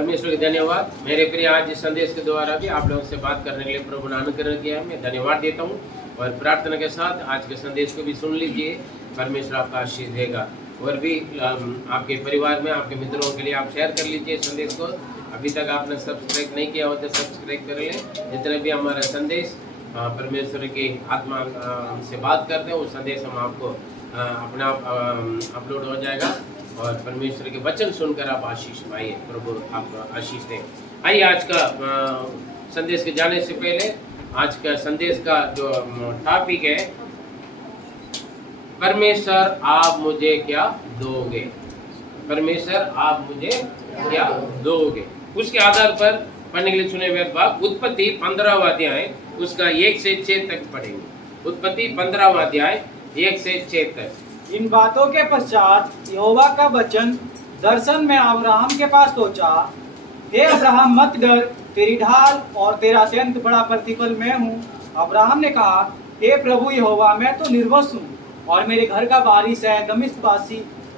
परमेश्वर के धन्यवाद। मेरे प्रिय, आज इस संदेश के द्वारा भी आप लोगों से बात करने के लिए प्रभु ने अनुग्रह किया है। मैं धन्यवाद देता हूँ और प्रार्थना के साथ आज के संदेश को भी सुन लीजिए। परमेश्वर आपका आशीष देगा। और भी आपके परिवार में, आपके मित्रों के लिए आप शेयर कर लीजिए संदेश को। अभी तक आपने सब्सक्राइब नहीं किया हो तो सब्सक्राइब कर लें। जितने भी हमारा संदेश परमेश्वर की आत्मा से बात करते हैं, वो संदेश हम आपको अपने आप अपलोड हो जाएगा और परमेश्वर के वचन सुनकर आप आशीष पाइए। प्रभु आपको आशीष दें। आइए, आज का संदेश के जाने से पहले आज का संदेश का जो टॉपिक है, परमेश्वर आप मुझे क्या दोगे। परमेश्वर आप मुझे क्या दोगे, उसके आधार पर पढ़ने के लिए चुने हुए भाग उत्पत्ति 15वां अध्याय उसका 1 से 6 तक पढ़ेंगे। उत्पत्ति 15वां अध्याय 1 से 6 तक। इन बातों के पश्चात यहोवा का वचन दर्शन में अब्राहम के पास पहुंचा। हे अब्राहम, मत डर, तेरी ढाल और तेरा अत्यंत बड़ा प्रतिफल मैं हूँ। अब्राहम ने कहा, हे प्रभु यहोवा, मैं तो निर्वंश हूँ और मेरे घर का वारिस है दमिश्कवासी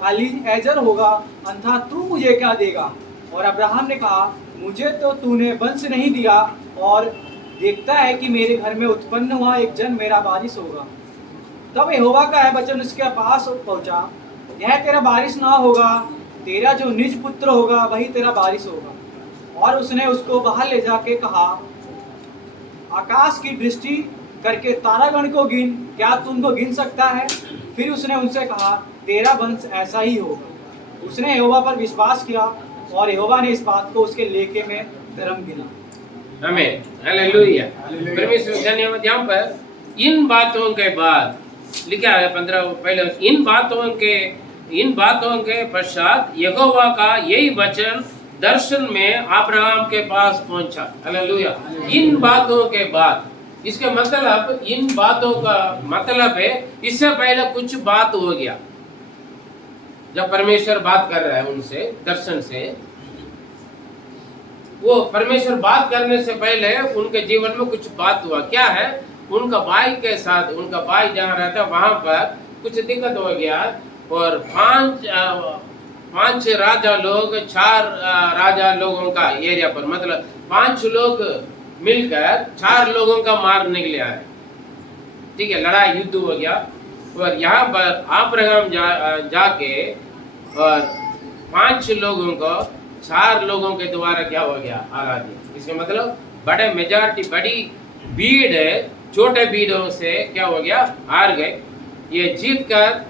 एलीएजर होगा, अन्यथा तू मुझे क्या देगा। और अब्राहम ने कहा, मुझे तो तूने वंश नहीं दिया और देखता है कि मेरे घर में उत्पन्न हुआ एक जन मेरा वारिस होगा। तब यहोवा का वचन उसके पास पहुंचा, यह तेरा वारिस ना होगा, तेरा जो निज पुत्र होगा वही तेरा वारिस होगा। और उसने उसको बाहर ले जाके कहा, आकाश की दृष्टि करके तारागण को गिन, क्या तू उनको गिन सकता है। फिर उसने उनसे कहा, तेरा वंश ऐसा ही होगा। उसने यहोवा पर विश्वास किया और यहोवा ने इस बात को उसके लेखे में धर्म गिना। आमीन, हालेलुया। परमेश्वर धन्यवाद। यहाँ पर इन बातों के बाद लिखा है 15 पहले, इन बातों के पश्चात यहोवा का यही वचन दर्शन में अब्राहम के पास पहुंचा। हालेलुया। इन बातों के बाद, इसका मतलब, इन बातों का मतलब है इससे पहले कुछ बात हो गया। जब परमेश्वर बात कर रहा है उनसे दर्शन से, वो परमेश्वर बात करने से पहले उनके जीवन में कुछ बात हुआ। क्या है? उनका भाई के साथ, उनका भाई जहाँ रहता वहां पर कुछ दिक्कत हो गया और पांच राजा लोग, 4 राजा लोगों का एरिया पर, मतलब 5 लोग मिलकर 4 लोगों का मारने के लिए आए। ठीक है, लड़ाई युद्ध हो गया। और यहाँ पर अब्राहम जाके और 5 लोगों को 4 लोगों के द्वारा क्या हो गया? हरा दिया। इसका मतलब बड़े मेजॉरिटी, बड़ी भीड़ है, छोटे भीड़ों से क्या हो गया? हार गए। ये जीत कर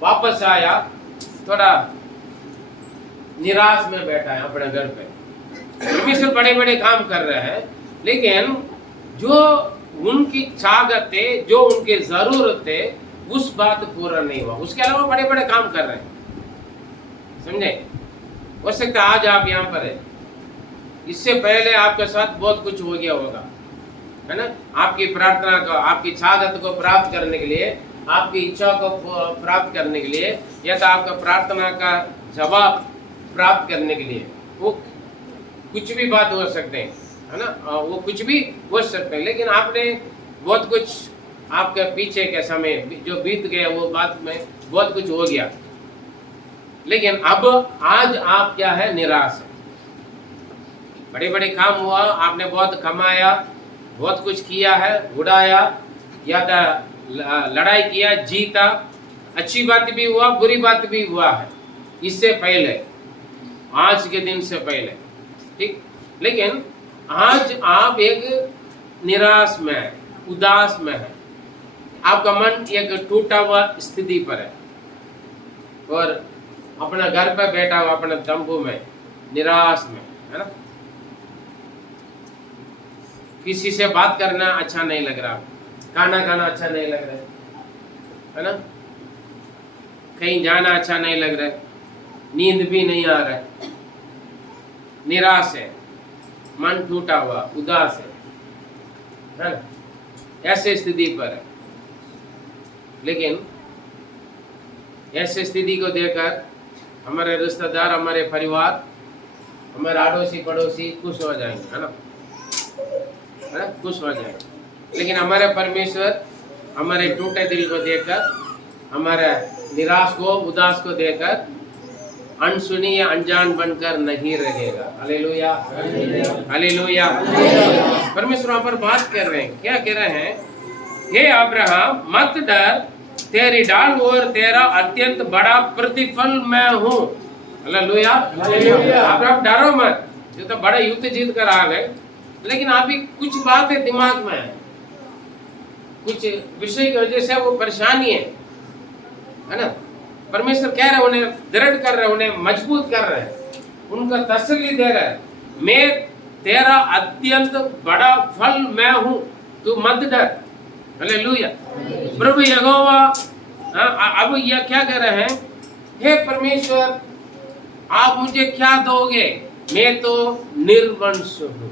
वापस आया, थोड़ा निराश में बैठा है अपने घर पे। परमेश्वर बड़े बड़े काम कर रहे हैं, लेकिन जो उनकी चाहत थे, जो उनके जरूरत थे, उस बात पूरा नहीं हुआ। उसके अलावा बड़े बड़े काम कर रहे हैं, समझे? हो सकता है आज आप यहाँ पर है, इससे पहले आपके साथ बहुत कुछ हो गया होगा, है ना? आपकी प्रार्थना को, आपकी चाहत को प्राप्त करने के लिए, आपकी इच्छा को प्राप्त करने के लिए, या तो आपका प्रार्थना का जवाब प्राप्त करने के लिए, वो कुछ भी बात हो सकते हैं, है ना? वो कुछ भी हो सकते हैं। लेकिन आपने बहुत कुछ, आपके पीछे के समय जो बीत गया, वो बात में बहुत कुछ हो गया, लेकिन अब आज आप क्या है? निराश है। बड़े बड़े काम हुआ, आपने बहुत कमाया, बहुत कुछ किया है, उड़ाया या लड़ाई किया, जीता, अच्छी बात भी हुआ, बुरी बात भी हुआ है इससे पहले, आज के दिन से पहले, ठीक। लेकिन आज आप एक निराश में है, उदास में है, आपका मन एक टूटा हुआ स्थिति पर है और अपना घर पर बैठा हुआ अपने तंबू में, निराश में, है ना? किसी से बात करना अच्छा नहीं लग रहा, खाना खाना अच्छा नहीं लग रहा है ना? कहीं जाना अच्छा नहीं लग रहा है, नींद भी नहीं आ रहा है, निराश है, मन टूटा हुआ, उदास है ना? ऐसे स्थिति पर है। लेकिन ऐसे स्थिति को देखकर हमारे रिश्तेदार, हमारे परिवार, हमारे अड़ोसी पड़ोसी खुश हो जाएंगे, है ना? खुश हो जाएंगे। लेकिन हमारे परमेश्वर हमारे टूटे दिल को देखकर, हमारे निराश को, उदास को देखकर अनसुनी या अनजान बनकर नहीं रहेगा। Hallelujah, hallelujah. परमेश्वर वहां पर बात कर रहे हैं, क्या कह रहे हैं? हे अब्राहम मत डर, तेरी ढाल और तेरा अत्यंत बड़ा प्रतिफल मैं हूँ। हालेलुया, अब्राहम डरो मत, ये तो बड़ा युद्ध जीत कर आ गए, लेकिन अभी कुछ बातें दिमाग में है, कुछ विषय की वजह से वो परेशानी है ना। परमेश्वर कह रहे हैं, उन्हें दृढ़ कर रहे हैं, उन्हें मजबूत कर रहे हैं, उनका तसल्ली दे रहे हैं। मैं तेरा अत्यंत बड़ा फल मैं हूं, तू मत डर। हालेलुया। प्रभु यहोवा अब यह क्या कह रहे हैं? हे परमेश्वर, आप मुझे क्या दोगे? मैं तो निर्वंश हूं,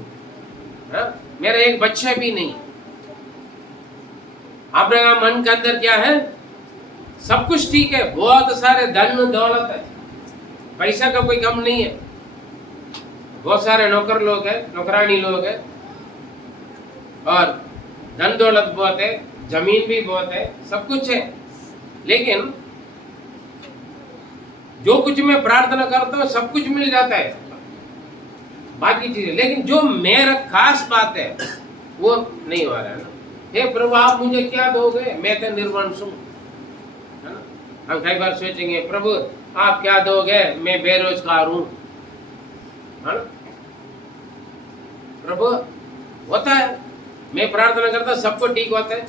मेरा एक बच्चा भी नहीं। अब्राहम मन के अंदर क्या है? सब कुछ ठीक है, बहुत सारे धन दौलत है, पैसा का कोई कम नहीं है, बहुत सारे नौकर लोग है, नौकरानी लोग है, और धन दौलत बहुत है, जमीन भी बहुत है, सब कुछ है। लेकिन जो कुछ मैं प्रार्थना करता हूँ सब कुछ मिल जाता है, बाकी चीजें, लेकिन जो मेरा खास बात है वो नहीं हो रहा है ना। हे प्रभु, आप मुझे क्या दोगे? मैं तो निर्वंश हूँ, है ना। हम कई बार सोचेंगे, प्रभु आप क्या दोगे? मैं बेरोजगार हूँ, है ना। प्रभु होता है, मैं प्रार्थना करता सबको ठीक होता है,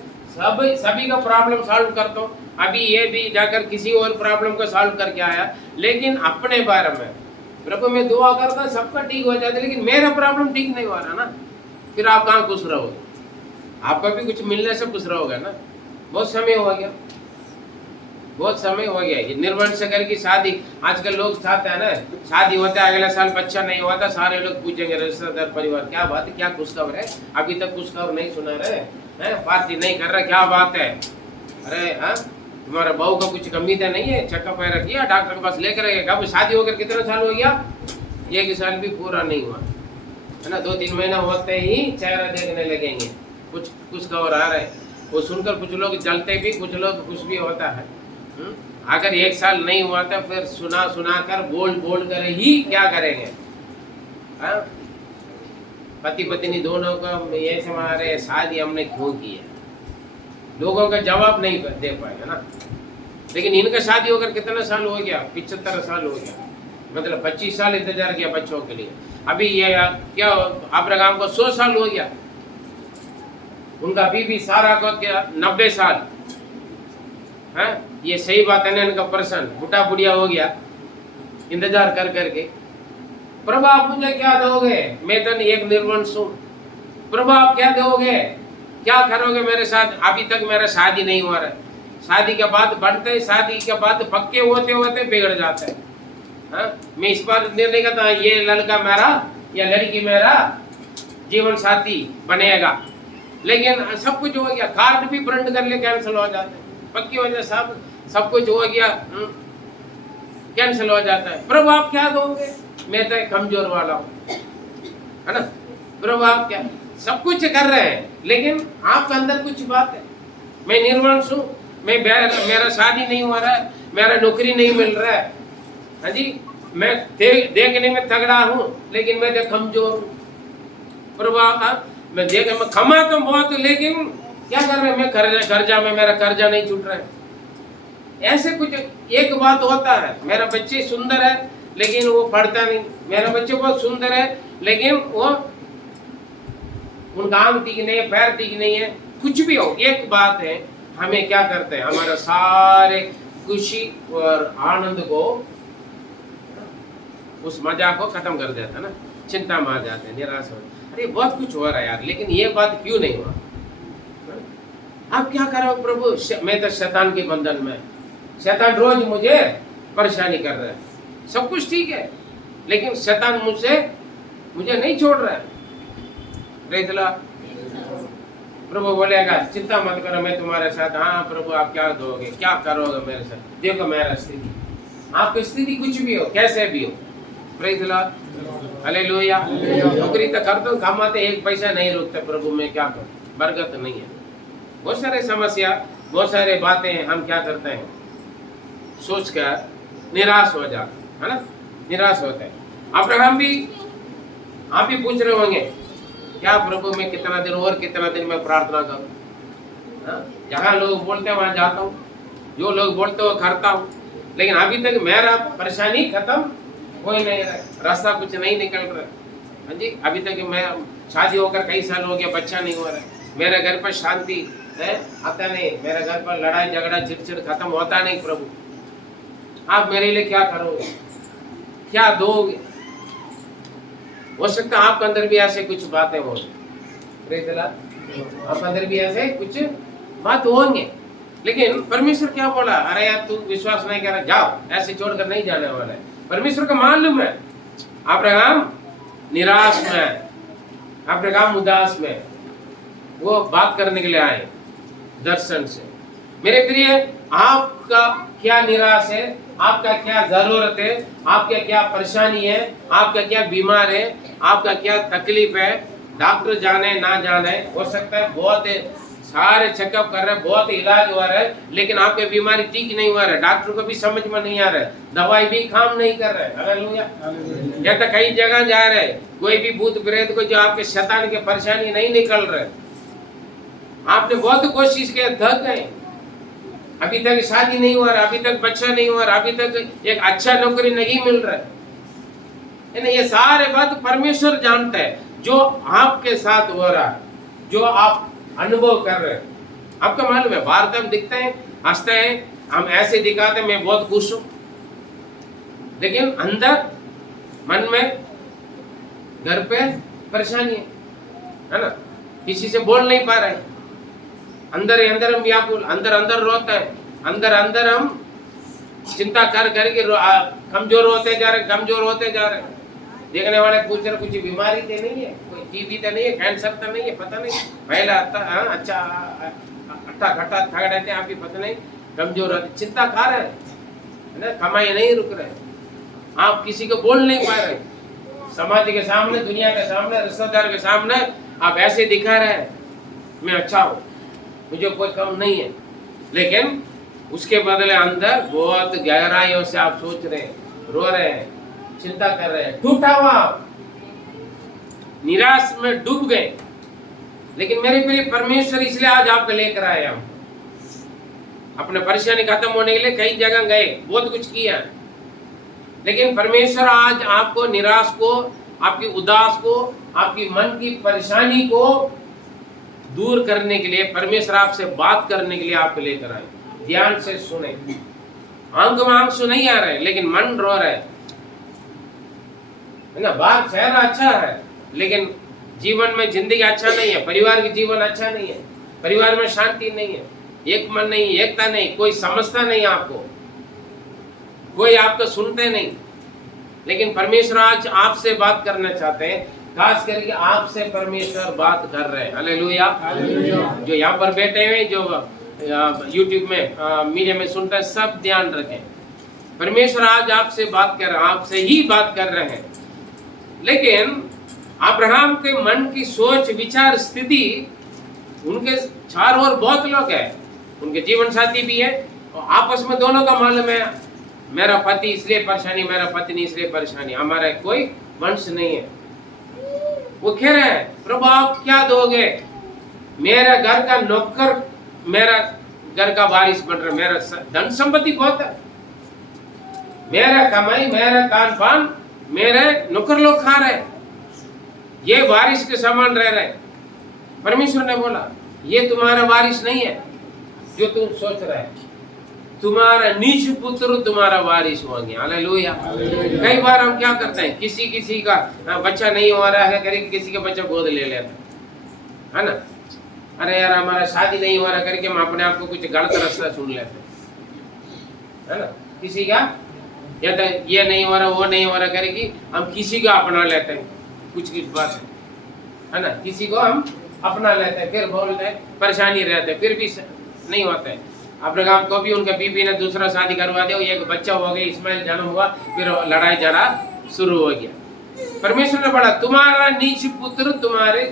सभी का प्रॉब्लम सॉल्व करता हूँ। अभी ये भी जाकर किसी और प्रॉब्लम को सॉल्व करके आया, लेकिन अपने बारे में प्रभु मैं दुआ करता सबका ठीक हो जाता है, लेकिन मेरा प्रॉब्लम ठीक नहीं हो रहा ना। फिर आप कहाँ खुश रहोगे? आपका भी कुछ मिलने से खुश रहोगे ना। बहुत समय हो गया, बहुत समय हो गया। ये निर्वंश की शादी आजकल लोग चाहते हैं ना, शादी होता है अगले साल बच्चा नहीं होता, सारे लोग पूछेंगे रिश्तेदार परिवार, क्या बात है, क्या खुशखबर है? अभी तक खुशखबर नहीं सुना रहे हैं, पार्टी नहीं कर रहा, क्या बात है? अरे हाँ, तुम्हारा बहू का कुछ कमी तो नहीं है? चेकअप वगैरह किया, डॉक्टर के पास लेकर गए? कब शादी होकर कितना साल हो गया? 1 साल भी पूरा नहीं हुआ है ना। 2-3 महीना होते ही चेहरा देखने लगेंगे, कुछ खबर आ रहा है। वो सुनकर कुछ लोग जलते भी, कुछ लोग खुश भी होता है। अगर 1 साल नहीं हुआ तो फिर सुना कर बोल कर ही क्या करेंगे? पति पत्नी दोनों का ये हमारे शादी हमने क्यों की है? लोगों का जवाब नहीं दे पाएगा ना। लेकिन इनका शादी होकर कितना साल हो गया? 75 साल हो गया, मतलब 25 साल इंतजार किया बच्चों के लिए। अभी ये क्या अब्राहम को 100 साल हो गया, उनका अभी भी सारा को क्या 90 साल है। ये सही बात है ना, इनका पर्सन बुढ़ा बुढ़िया हो गया इंतजार कर करके। प्रभु आप मुझे क्या दोगे? मैं तो एक निर्वंश हूँ। प्रभु आप क्या दोगे? क्या करोगे मेरे साथ? अभी तक मेरा शादी नहीं हुआ रहा है। शादी के बाद बनते, शादी के बाद पक्के होते होते बिगड़ जाते हैं। मैं इस बार निर्णय करता हूँ, ये लड़का मेरा या लड़की मेरा जीवन साथी बनेगा, लेकिन सब कुछ हो गया, कार्ड भी प्रिंट कर ले कैंसिल हो जाते हैं, पक्की हो जाए, सब कुछ हो गया, कैंसिल हो जाता है। प्रभु आप क्या दोगे? मैं तो कमजोर वाला हूँ, है ना। प्रभु आप क्या सब कुछ कर रहे हैं, लेकिन आपके अंदर कुछ बात है। मैं निर्वंश हूँ, मेरा शादी नहीं हो रहा है, मेरा नौकरी नहीं मिल रहा है, हाँ जी, मैं देखने में तगड़ा हूँ, लेकिन मैं तो कमजोर हूँ। प्रभु आप मैं कमा तो बहुत, लेकिन क्या कर रहे हैं? मैं कर्जा में, मेरा कर्जा नहीं छूट रहा है। ऐसे कुछ एक बात होता है। मेरा बच्चे सुंदर है लेकिन वो पढ़ता नहीं, मेरा बच्चे बहुत सुंदर है लेकिन वो उनका आंख ठीक नहीं है, पैर ठीक नहीं है, कुछ भी हो, एक बात है, हमें क्या करते हैं? हमारा सारे खुशी और आनंद को, उस मजा को खत्म कर देता है ना। चिंता में आ जाते हैं, निराश हो, अरे बहुत कुछ हो रहा है यार, लेकिन ये बात क्यों नहीं हुआ? आप क्या करो प्रभु? मैं तो शैतान के बंधन में, शैतान रोज मुझे परेशानी कर रहा है, सब कुछ ठीक है लेकिन शैतान मुझे नहीं छोड़ रहा है। प्रभु बोलेगा चिंता मत करो, मैं तुम्हारे साथ। हाँ प्रभु आप क्या दोगे, क्या करोगे मेरे साथ? देखो मेरा स्थिति, आपकी स्थिति कुछ भी हो, कैसे भी हो, प्रेज़ लॉर्ड, हालेलुया। नौकरी तो करता हूँ, कमाते 1 पैसा नहीं रुकता, प्रभु मैं क्या करूँ? बरकत नहीं है। बहुत सारे समस्या, बहुत सारे बातें हम क्या करते हैं? सोचकर निराश हो जाते, है ना, निराश होते हैं। अब्राहम भी, आप भी पूछ रहे होंगे क्या प्रभु मैं कितना दिन और कितना दिन मैं प्रार्थना करूं? जहां लोग बोलते हैं वहां जाता हूं, जो लोग बोलते हैं वो करता हूं, लेकिन अभी तक मेरा परेशानी खत्म हो ही नहीं रहा, रास्ता कुछ नहीं निकल रहा। हाँ जी, अभी तक मैं शादी होकर कई साल हो गया, बच्चा नहीं हो रहा है, मेरे घर पर शांति है आता नहीं, मेरे घर पर लड़ाई झगड़ा चिड़चिड़ खत्म होता नहीं। प्रभु आप मेरे लिए क्या करोगे, क्या दोगे? हो सकता है आपके अंदर भी ऐसे कुछ बातें हो, आपके अंदर भी ऐसे कुछ बात होंगे, लेकिन परमेश्वर क्या बोला? अरे यार तू विश्वास नहीं कर रहा, जाओ, ऐसे छोड़कर नहीं जाने वाला है। परमेश्वर को मालूम है अब्राहम निराश में, अब्राहम उदास में, वो बात करने के लिए आए दर्शन से। मेरे प्रिय, आपका क्या निराश है, आपका क्या जरूरत है, आपका क्या परेशानी है, आपका क्या बीमार है, आपका क्या तकलीफ है, डॉक्टर जाने ना जाने, हो सकता है बहुत सारे चेकअप कर रहे हैं, बहुत इलाज हो रहा है, लेकिन आपकी बीमारी ठीक नहीं हुआ है, डॉक्टर को भी समझ में नहीं आ रहा है, दवाई भी काम नहीं कर रहे। हालेलुया। या तो कई जगह जा रहे, कोई भी भूत प्रेत को जो आपके शैतान के परेशानी नहीं निकल रहे, आपने बहुत कोशिश किया, थक गए, अभी तक शादी नहीं हुआ रहा, अभी तक बच्चा नहीं हुआ रहा, अभी तक एक अच्छा नौकरी नहीं मिल रहा है। ये सारे बात परमेश्वर जानता है, जो आपके साथ हो रहा है, जो आप अनुभव कर रहे हैं। आपका मालूम है, बाहर हम दिखते हैं, हंसते हैं, हम ऐसे दिखाते हैं मैं बहुत खुश हूं, लेकिन अंदर मन में घर पे परेशानी है ना, किसी से बोल नहीं पा रहे, अंदर ही अंदर हम व्याकुल, अंदर अंदर रोते हैं, अंदर अंदर हम चिंता कर करके कमजोर होते जा रहे, कमजोर होते जा रहे। देखने वाले पूछ रहे कुछ बीमारी तो नहीं है, कोई टीबी तो नहीं है, कैंसर तो नहीं है, पता नहीं, पहला अच्छा अट्ठा खट्टा थक रहते हैं, आप भी पता नहीं कमजोर होते, चिंता खा रहे है ना, कमाई नहीं रुक रहे, आप किसी को बोल नहीं पा रहे, समाज के सामने, दुनिया के सामने, रिश्तेदार के सामने आप ऐसे दिखा रहे हैं मैं अच्छा हूँ, मुझे कोई कम नहीं है, लेकिन उसके बदले अंदर बहुत गहराइयों से आप सोच रहे हैं, रो रहे हैं, चिंता कर रहे हैं, टूटा हुआ, निराश में डूब गए। लेकिन मेरे प्रिय, परमेश्वर इसलिए आज आपको लेकर आए, हम अपने परेशानी खत्म होने के लिए कई जगह गए, बहुत कुछ किया, लेकिन परमेश्वर आज आपको निराश को, आपकी उदास को, आपकी मन की परेशानी को दूर करने के लिए, परमेश्वर आपसे बात करने के लिए आपको लेकर आए। ध्यान से सुने, आंख में आंसू नहीं आ रहे, लेकिन मन रो रहा है ना, बाहर चेहरा अच्छा है, लेकिन जीवन में जिंदगी अच्छा नहीं है, परिवार की जीवन अच्छा नहीं है, परिवार में शांति नहीं है, एक मन नहीं, एकता नहीं, कोई समझता नहीं आपको, कोई आपको सुनते नहीं। लेकिन परमेश्वर आज आपसे बात करना चाहते हैं, खास करके आपसे परमेश्वर बात कर रहे हैं। हालेलुया। जो यहाँ पर बैठे हुए, जो यूट्यूब में मीडिया में सुनते हैं, सब ध्यान रखें, परमेश्वर आज आपसे बात कर रहे हैं, आपसे ही बात कर रहे हैं। लेकिन अब्राहम के मन की सोच विचार स्थिति, उनके चारों ओर बहुत लोग हैं, उनके जीवन साथी भी है, और आपस में दोनों का मालूम है मेरा पति इसलिए परेशानी, मेरा पत्नी इसलिए परेशानी, हमारा कोई वंश नहीं है। वो कह रहे हैं प्रभु आप क्या दोगे, मेरा घर का नौकर मेरा घर का वारिस बन रहा, मेरा धन संपत्ति बहुत है, मेरा कमाई, मेरा खान पान मेरे नौकर लोग खा रहे, ये वारिस के समान रह रहे। परमेश्वर ने बोला ये तुम्हारा वारिस नहीं है जो तुम सोच रहे, तुम्हारा नीच पुत्र तुम्हारा वारिस होंगे। हालेलुया। कई बार हम क्या करते हैं, किसी का बच्चा नहीं हो रहा है करके किसी का बच्चा गोद ले लेते है ना, अरे यार हमारा शादी नहीं हो रहा करके हम अपने आप को कुछ गलत रास्ता सुन लेते है ना, किसी का या तो ये नहीं हो रहा वो नहीं हो रहा करके हम किसी को अपना लेते हैं, कुछ बात है ना, किसी को हम अपना लेते हैं, फिर बोलते हैं परेशानी रहते हैं, फिर भी नहीं होता है। अब्राहम को भी उनके बीबी ने दूसरा शादी करवा दिया, एक बच्चा हो गया, इस्माइल जन्म हुआ, फिर लड़ाई झगड़ा शुरू हो गया। परमेश्वर ने बोला तुम्हारा नीच पुत्र तुम्हारे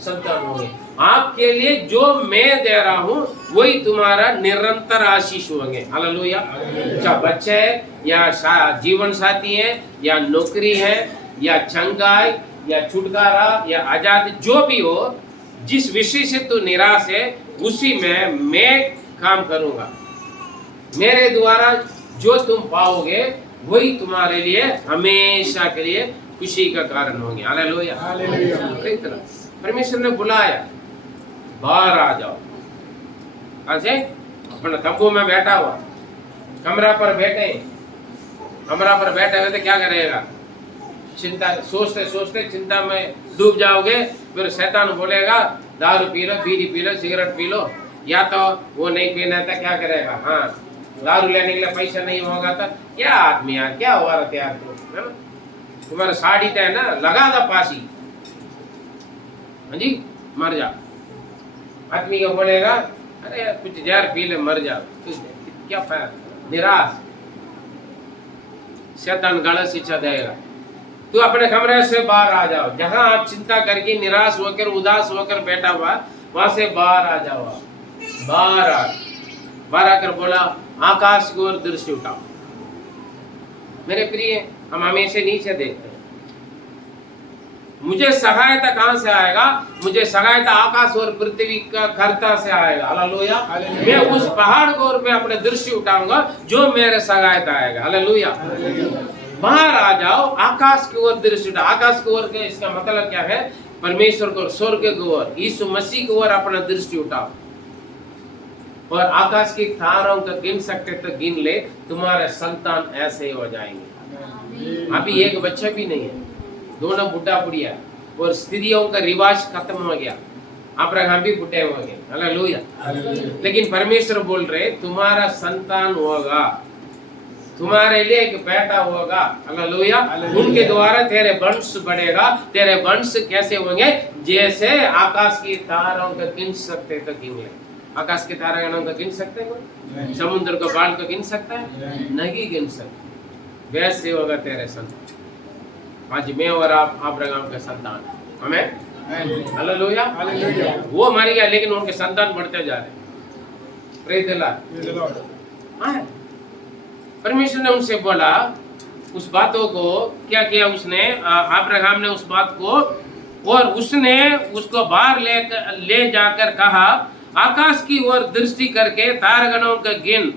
संतान होंगे, आपके लिए जो मैं दे रहा हूं वही तुम्हारा निरंतर आशीष होंगे। हालेलुया। चाहे बच्चे है या जीवन साथी है या नौकरी है या चंगाई या छुटकारा या आजादी, जो भी हो, जिस विषय से तू निराश है उसी में मैं काम करूंगा। मेरे द्वारा जो तुम पाओगे वही तुम्हारे लिए हमेशा के लिए खुशी का कारण होंगे। हालेलुया। परमेश्वर ने बुलाया, बाहर आ जाओ। कहां से? अपना तंबू में बैठा हुआ, कमरा पर बैठे, कमरा पर बैठे हुए तो क्या करेगा? चिंता, सोचते सोचते चिंता में डूब जाओगे। फिर शैतान बोलेगा दारू पी लो, बीड़ी P low, cigarette P low, या तो वो नहीं पीना था, क्या करेगा? हाँ, दारू लेने के लिए पैसा नहीं होगा तो क्या आदमी यार, क्या हुआ रहते यार, तो तुम्हारा साड़ी तो है ना, लगा था फांसी, हाँ जी, मर जा। आदमी को बोलेगा अरे कुछ जहर पी ले, मर जा, क्या फायदा? निराश, शैतान गलत शिक्षा देगा। तू अपने कमरे से बाहर आ जाओ, जहां आप चिंता करके निराश होकर उदास होकर बैठा हुआ, वहां से बाहर आ जाओ। बाहर आकर बोला आकाश की ओर दृष्टि उठाओ। मेरे प्रिय, हम हमेशा नीचे देखते हैं। मुझे सहायता कहां से आएगा? मुझे सहायता आकाश और पृथ्वी का कर्ता से आएगा। हालेलुया। मैं उस पहाड़ को और मैं अपने दृष्टि उठाऊंगा जो मेरे सहायता आएगा। हालेलुया। बाहर आ जाओ, आकाश की ओर दृष्टि उठाओ। आकाश की ओर, इसका मतलब क्या है? परमेश्वर को, स्वर्ग की ओर, यीशु मसीह की ओर अपना दृष्टि उठाओ। और आकाश की तारों का गिन सकते तो गिन ले, तुम्हारे संतान ऐसे ही हो जाएंगे। अभी एक बच्चा भी नहीं है, दोनों बुढ़ा बुढ़िया, और स्त्रियों का रिवाज खत्म हो गया, अब्राहम भी बुढ़े हो गए। हालेलुया। लेकिन परमेश्वर बोल रहे तुम्हारा संतान होगा, तुम्हारे लिए एक बेटा होगा। हालेलुया। उनके द्वारा तेरे वंश बढ़ेगा। तेरे वंश कैसे होंगे? जैसे आकाश की तारों का गिन सकते तो गिन ले। आकाश के तारों का गिन सकते हैं? समुद्र का बाल को गिन सकता है? नहीं गिन सकते। वैसे होगा तेरे संतान। आज मैं और आप अब्राहम का संतान, हमें हालेलुया। वो मर गया लेकिन उनके संतान बढ़ते जा रहे। Praise the Lord. परमेश्वर ने उनसे बोला, उस बातों को क्या किया उसने? अब्राहम ने उस बात को, और उसने उसको बाहर ले जाकर कहा आकाश की ओर दृष्टि करके तारगणों का गिन,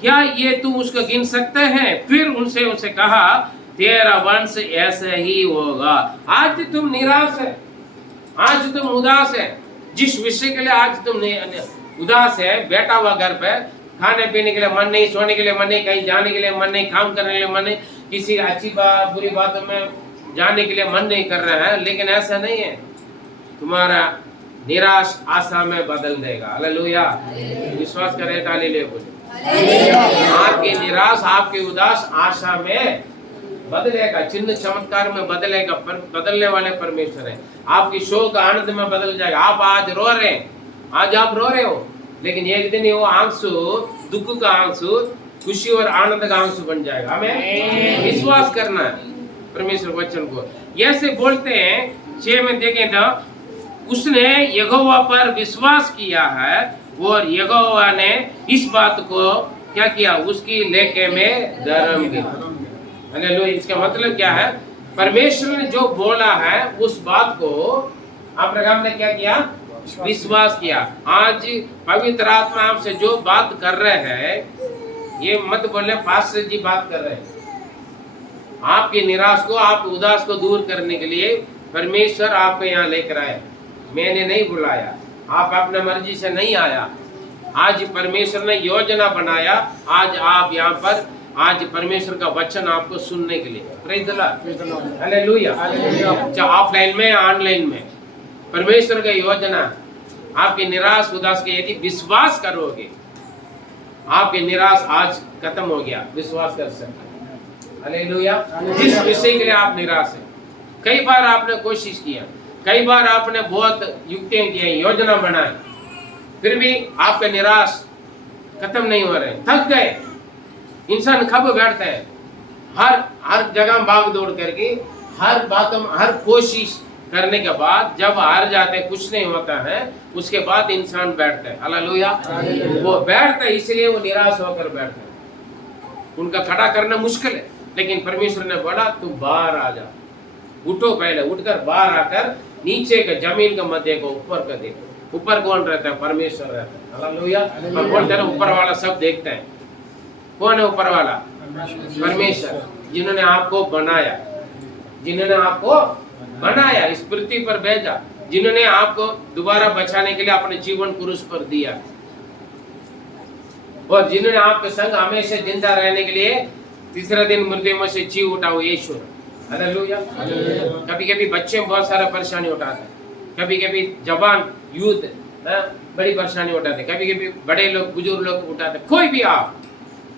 क्या ये तुम उसको गिन सकते हैं? फिर उनसे कहा तेरा वंश ऐसे ही होगा। आज तुम निराश है, आज तुम उदास है, जिस विषय के लिए आज तुम उदास है, बैठा हुआ घर पे, खाने पीने के लिए मन नहीं, सोने के लिए मन नहीं, कहीं जाने के लिए मन नहीं, काम करने के लिए मन नहीं, किसी अच्छी बात बुरी बातों में जाने के लिए मन नहीं कर रहा है। लेकिन ऐसा नहीं है, तुम्हारा निराश आशा में बदल देगा। हालेलुया। विश्वास करें, हालेलुया बोले। आपकी निराश, आपकी उदास आशा में बदलेगा, चिन्ह चमत्कार में बदलेगा। बदलने वाले परमेश्वर है। आपकी शोक आनंद में बदल जाएगा। आप आज रो रहे हैं, आज आप रो रहे हो, लेकिन एक दिन वो आंसू, दुख का आंसू खुशी और आनंद का आंसू बन जाएगा। हमें विश्वास करना है परमेश्वर वचन को। ऐसे बोलते हैं 6 में देखें तो, उसने यहोवा पर विश्वास किया है और यहोवा ने इस बात को क्या किया? उसकी लेके में धर्म किया। हालेलुया। इसका मतलब क्या है? परमेश्वर ने जो बोला है उस बात को अब्राहम ने क्या किया? विश्वास किया। आज पवित्र आत्मा आपसे जो बात कर रहे हैं, ये मत बोले पास्टर जी बात कर रहे हैं। आपकी निराश को, आप उदास को दूर करने के लिए परमेश्वर आपको यहाँ लेकर आए। मैंने नहीं बुलाया, आप अपने मर्जी से नहीं आया। आज परमेश्वर ने योजना बनाया, आज आप यहाँ पर, आज परमेश्वर का वचन आपको सुनने के लिए। Praise the Lord. हालेलुया। चाहे ऑफलाइन में ऑनलाइन में, परमेश्वर का योजना आपके निराश उदास के, यदि विश्वास करोगे, आपके निराश आज खत्म हो गया। विश्वास कर सकते। हालेलुया। जिस विषय के लिए आप निराश हैं, कई बार आपने कोशिश किया, कई बार आपने बहुत युक्तियां की, योजना बनाई, फिर भी आपका निराश खत्म नहीं हो रहे, थक गए। इंसान खप बैठता है, हर जगह भाग दौड़ करके, हर बातों में, हर कोशिश करने के बाद जब हार जाते हैं, कुछ नहीं होता है, उसके बाद इंसान बैठता है। हालेलुया। वो बैठता है, इसलिए वो निराश होकर बैठता है। उनका खड़ा करना मुश्किल है, लेकिन परमेश्वर ने बोला तू बाहर आ जा, उठो, पहले उठकर बाहर आकर नीचे के जमीन के मध्य को ऊपर कर देखो। ऊपर कौन रहता है? परमेश्वर रहता है। हालेलुया। हम बोलते हैं ऊपर वाला सब देखते हैं। कौन है ऊपर वाला? परमेश्वर, जिन्होंने आपको बनाया, जिन्होंने आपको बनाया, इस पृथ्वी पर भेजा, जिन्होंने आपको दोबारा बचाने के लिए अपने जीवन क्रूस पर दिया, और जिन्होंने आपके संग हमेशा जिंदा रहने के लिए तीसरा दिन मृत्यु में से जी उठा, वो यीशु है। हालेलुया। कभी कभी बच्चे बहुत सारा परेशानी उठाते हैं, कभी कभी जवान यूथ बड़ी परेशानी उठाते, कभी कभी बड़े लोग बुजुर्ग लोग उठाते। कोई भी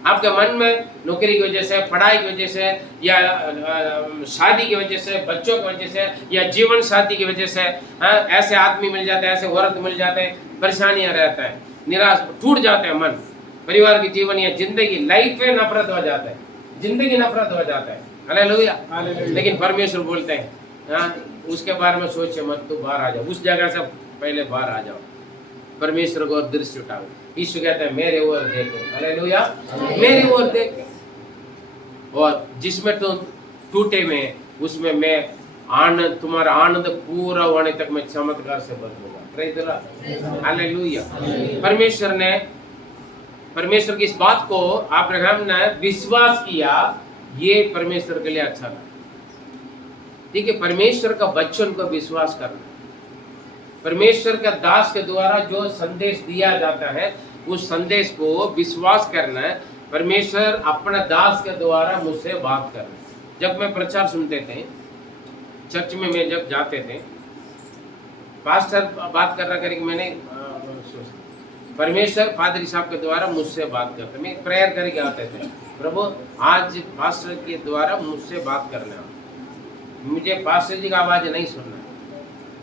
आपके मन में नौकरी की वजह से, पढ़ाई की वजह से, या शादी की वजह से, बच्चों की वजह से, या जीवन साथी की वजह से ऐसे आदमी मिल जाते हैं, ऐसे औरत मिल जाते हैं, परेशानियां रहता है, निराश टूट जाते हैं मन, परिवार की जीवन या जिंदगी लाइफ में नफरत हो जाता है, जिंदगी नफरत हो जाता है। हालेलुया। लेकिन परमेश्वर बोलते हैं उसके बारे में सोचे मत, तू बाहर आ जाओ, उस जगह से पहले बाहर आ जाओ, परमेश्वर को दृष्टि उठाओ। यीशु कहता है मेरे ओर देखो। हालेलुया। मेरे ओर देखो, और जिसमें तुम टूटे में, उसमें मैं आनंद, तुम्हारा आनंद पूरा होने तक मैं चमत्कार से बदलूंगा। Praise the Lord. हालेलुया। परमेश्वर की इस बात को अब्राहम ने विश्वास किया, ये परमेश्वर के लिए अच्छा लगा। ठीक है, परमेश्वर का वचन को विश्वास करना, परमेश्वर का दास के द्वारा जो संदेश दिया जाता है उस संदेश को विश्वास करना है। परमेश्वर अपने दास के द्वारा मुझसे बात करना। जब मैं प्रचार सुनते थे चर्च में, मैं जब जाते थे, पास्टर बात कर रहा करके मैंने परमेश्वर पादरी साहब के द्वारा मुझसे बात करते, मैं प्रेयर करके आते थे, प्रभु आज पास्टर के द्वारा मुझसे बात करना, मुझे पास्टर जी का आवाज नहीं सुनना,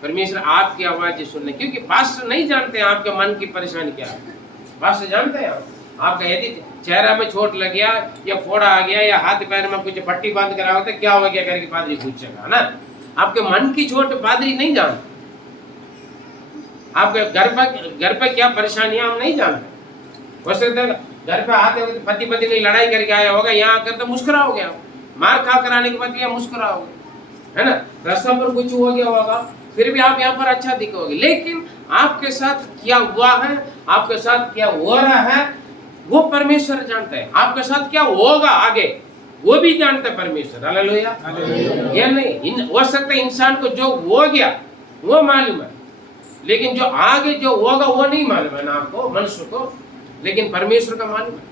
परमेश्वर आपकी आवाज सुनना, क्योंकि पास्टर नहीं जानते आपके मन की परेशानी क्या है। पास्टर जानते हैं आपका यदि चेहरा में चोट लग गया, या फोड़ा आ गया, या हाथ पैर में कुछ पट्टी बांध करा होता, क्या हो गया करके पादरी पूछेगा ना। आपके मन की चोट पादरी नहीं जानते, आपके घर पे क्या परेशानी है हम नहीं जानते। हो सकता है घर पे आते हुए पति पत्नी लड़ाई करके आया होगा, यहाँ आकर तो मुस्कुरा हो गया, मार खा कर आने के बाद यहाँ मुस्कुरा हो गया, है ना, रास्ता पर कुछ हो गया होगा, फिर भी आप यहाँ पर अच्छा दिखोगे। लेकिन आपके साथ क्या हुआ है, आपके साथ क्या हो रहा है, वो परमेश्वर जानता है। आपके साथ क्या होगा आगे, वो भी जानता है परमेश्वर। हालेलुया। ये नहीं हो सकता इंसान को जो हो गया वो मालूम है, लेकिन जो आगे जो होगा वो नहीं मालूम है ना आपको, मनुष्य को, लेकिन परमेश्वर का मालूम है।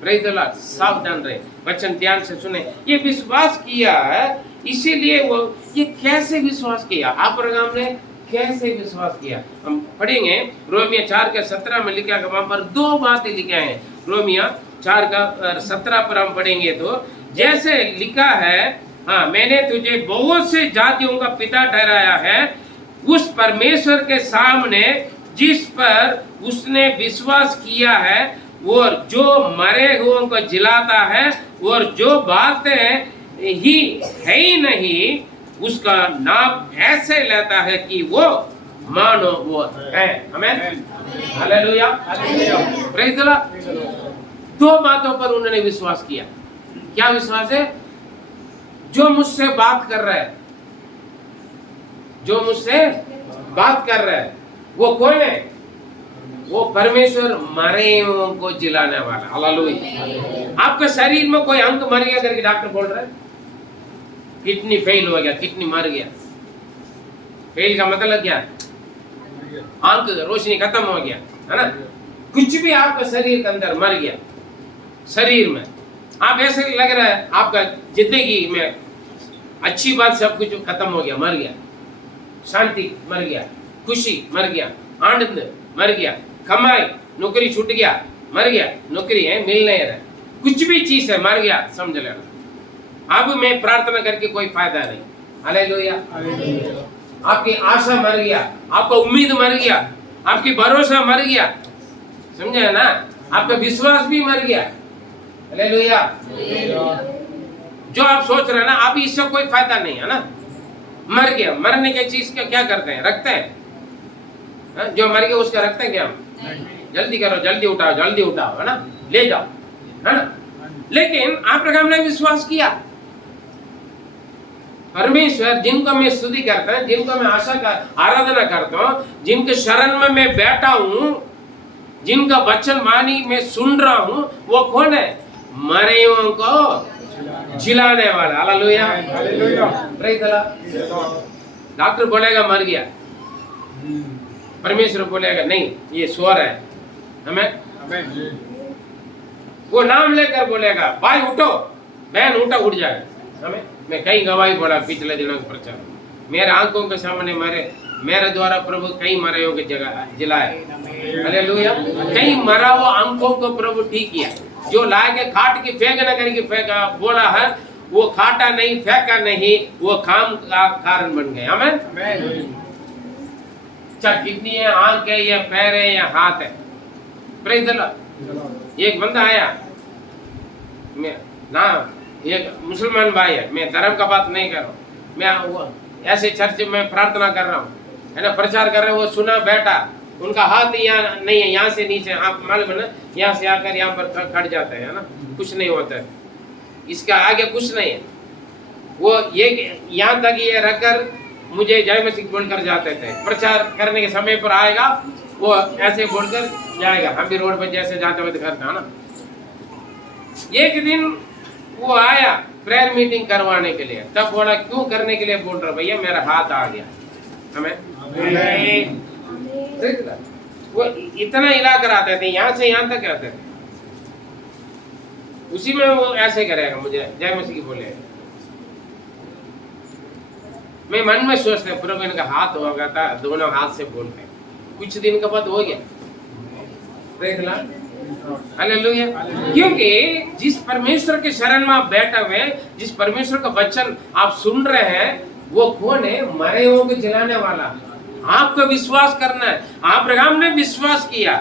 Praise the Lord. सावधान रहे, वचन ध्यान से सुने। ये विश्वास किया है, इसीलिए वो ये कैसे विश्वास किया, अब्राहम ने कैसे विश्वास किया, हम पढ़ेंगे। रोमिया 4:17 में लिखा है, वहां पर दो बातें लिखा है। रोमिया 4:17 पर हम पढ़ेंगे तो जैसे लिखा है, हाँ, मैंने तुझे बहुत से जातियों का पिता ठहराया है, उस परमेश्वर के सामने जिस पर उसने विश्वास किया है, और जो मरे हुओं को जिलाता है, और जो बातें ही है ही नहीं उसका नाम ऐसे लेता है कि वो मानो वो है। आमीन। हालेलुया। Praise the Lord. दो बातों पर उन्होंने विश्वास किया। क्या विश्वास है? जो मुझसे बात कर रहा है, जो मुझसे बात कर रहा है वो कौन है? वो परमेश्वर मरे हुओं को जिलाने वाला। हालेलुया। आपके शरीर में कोई अंग मर गया करके डॉक्टर बोल रहा है, किडनी फेल हो गया, किडनी मर गया। फेल का मतलब क्या? आंख रोशनी खत्म हो गया, है ना। कुछ भी आपका शरीर के अंदर मर गया, शरीर में आप ऐसे लग रहा है आपका जिंदगी में अच्छी बात सब कुछ खत्म हो गया, मर गया, शांति मर गया, खुशी मर गया, आनंद मर गया, कमाई नौकरी छूट गया, मर गया, नौकरी है मिल नहीं रहा, कुछ भी चीज है मर गया, समझ लेना। अब मैं प्रार्थना करके कोई फायदा नहीं। हालेलुया। आपकी आशा मर गया, आपका उम्मीद मर गया, आपकी भरोसा मर गया, समझे ना, आपका विश्वास भी मर गया। हालेलुया। जो आप सोच रहे हैं ना, अभी इससे कोई फायदा नहीं है ना, मर गया, मरने के चीज का क्या करते हैं? रखते हैं। हाँ? जो मर गया उसका रखते हैं क्या हम? जल्दी करो, जल्दी उठाओ, है ना, ले जाओ, है ना। लेकिन अब्राहम ने विश्वास किया। परमेश्वर जिनको मैं स्तुति करता हूं, जिनको मैं आराधना करता हूं, जिनके शरण में मैं बैठा हूं, जिनका वचन वाणी में सुन रहा हूं, वो कौन है? मरे हुओं को जिलाने वाला। Hallelujah, praise the Lord. Doctor बोलेगा मर गया, परमेश्वर बोलेगा नहीं, ये सो रहा है। हमें वो नाम लेकर बोलेगा भाई उठो, बहन उठ जाएगा। हमें मैं कई गवाही बोला पिछले दिनों के प्रचार, मेरे आंखों के सामने मेरे द्वारा प्रभु कई मरे के जगह जिलाए। हालेलुया। कई मरा हुआ आंखों को प्रभु ठीक किया। जो ला के खाट की फेंकना करके फेंका, बोला है वो खाटा नहीं, फेंका नहीं, वो काम का कारण बन गए। हमें चाहे कितनी है आंख है या पैर है या हाथ है। Praise the Lord. एक बंदा आया, मैं ना एक मुसलमान भाई है, मैं धर्म का बात नहीं कर रहा हूँ, मैं वो ऐसे चर्च में प्रार्थना कर रहा हूँ, है ना, प्रचार कर रहे हैं। वो सुना बैठा, उनका हाथ यहाँ नहीं है, यहाँ से नीचे, आप मालूम है ना, यहाँ से आकर यहाँ पर खड़ जाता है ना, कुछ नहीं होता है, इसका आगे कुछ नहीं है। वो ये यहाँ तक ये रखकर मुझे जय मसीह बोलकर जाते थे। प्रचार करने के समय पर आएगा, वो ऐसे बोलकर जाएगा। हम भी रोड पर जैसे जाते हुए दिखाते हैं ना। एक दिन वो आया प्रेयर मीटिंग करवाने के लिए, तब बोला क्यों करने के लिए बोल रहा? भैया मेरा हाथ आ गया। हमें वो इतना हिला कर आते थे, यहाँ से यहाँ तक आते थे, उसी में वो ऐसे करेगा, मुझे जय मसीह की बोले। मैं मन में सोचते प्रभु इनका हाथ होगा था, दोनों हाथ से बोलते। कुछ दिन के बाद हो गया। हालेलुया। क्योंकि जिस परमेश्वर के शरण में आप बैठे हुए, जिस परमेश्वर का वचन आप सुन रहे हैं, वो कौन है? मरे हुओं को जिलाने वाला। आपको विश्वास करना है। अब्राहम ने विश्वास किया,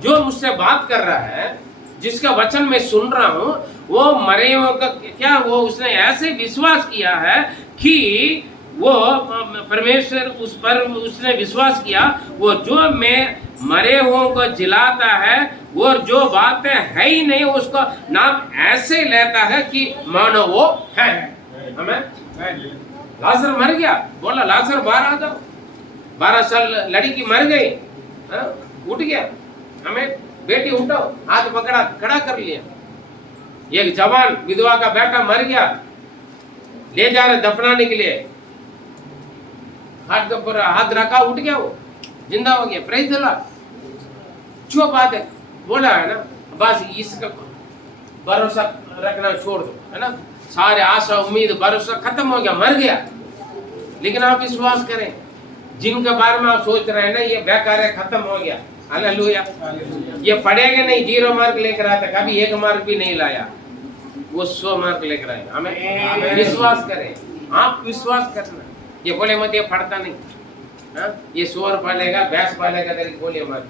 जो मुझसे बात कर रहा है, जिसका वचन मैं सुन रहा हूं, वो मरे हुओं का क्या, वो उसने ऐसे विश्वास किया है कि वो परमेश्वर उस पर उसने विश्वास किया, वो जो मैं मरे हुओं को जिलाता है, वो जो बातें है ही नहीं, उसका नाम ऐसे लेता है कि मानो वो है। हमें लाजर मर गया, बोला लाजर बाहर आ जाओ। 12 साल लड़की मर गई, उठ गया। हमें बेटी उठाओ, हाथ पकड़ा, खड़ा कर लिया। एक जवान विधवा का बेटा मर गया, ले जा रहे दफनाने के लिए, हाथ के ऊपर हाथ रखा, उठ गया, वो जिंदा हो गया। Praise the Lord. जो बात है बोला है ना, बस इसका भरोसा रखना छोड़ दो, है ना। सारे आशा उम्मीद भरोसा खत्म हो गया, मर गया। लेकिन आप विश्वास करें, जिनके बारे में आप सोच रहे हैं ना, ये बेकार है, खत्म हो गया। हालेलुया। ये पढ़ेगा नहीं, 0 मार्क लेकर आता, कभी 1 मार्क भी नहीं लाया, वो 100 मार्क लेकर आएगा। हमें विश्वास करें, आप विश्वास करना। ये बोले मत ये पढ़ता नहीं, हाँ? ये सुअर पालेगा, भैंस पालेगा, तेरी बोलिए मत।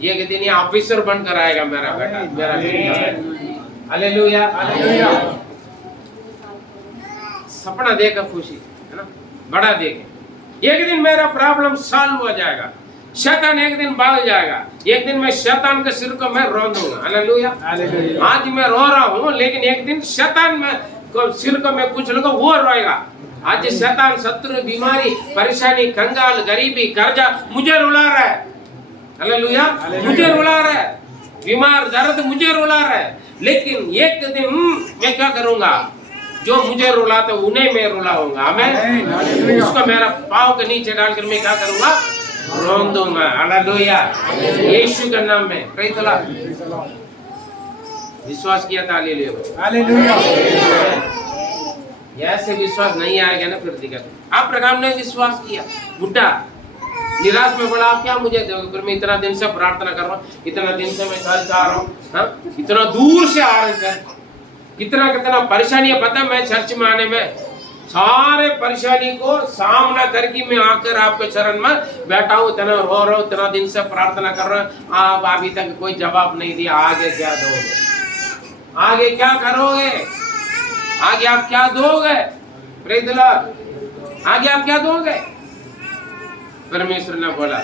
ये के दिन ये ऑफिसर बनकर आएगा मेरा बेटा, मेरा बेटा। हालेलुया। सपना देखा खुशी, है ना, बड़ा देखे। एक दिन मेरा प्रॉब्लम सॉल्व हो जाएगा, शैतान एक दिन भाग जाएगा। एक दिन मैं शैतान के सिर को मैं रो दूंगा। हालेलुया। आज मैं रो रहा हूँ, लेकिन एक दिन शैतान में को सिर को मैं कुछ लूंगा, वो रोएगा। आज शैतान, शत्रु, बीमारी, परेशानी, कंगाल, गरीबी, कर्जा मुझे रुला रहा है। हालेलुया। मुझे रुला रहा है, बीमार, दर्द मुझे रुला रहा है। लेकिन एक दिन मैं क्या करूंगा? जो मुझे रुलाते उन्हें मैं रुलाऊंगा। मैं उसको मेरा पाँव के नीचे डालकर मैं क्या करूंगा? रोन दूंगा। हालेलुया। यीशु के नाम में। Praise the Lord. विश्वास किया था। हालेलुया। ऐसे विश्वास नहीं आएगा ना, फिर दिक्कत। अब्राहम ने विश्वास किया। बुढ़ा निराश में पड़ा, आप क्या मुझे दोगे? फिर मैं इतना दिन से प्रार्थना कर रहा हूँ, इतना दिन से मैं चर्च आ रहा हूँ, इतना दूर से आ रहे हैं, कितना परेशानियां। पता मैं चर्च में आने में सारे परेशानी को सामना करके मैं आकर आपके चरण में बैठा हूँ, इतना रो रहा हूँ, इतना दिन से प्रार्थना कर रहा हूँ, आप अभी तक कोई जवाब नहीं दिया। आगे क्या दोगे? आगे क्या करोगे? आगे आप क्या दोगे? Praise the Lord. आगे आप क्या दोगे? परमेश्वर ने बोला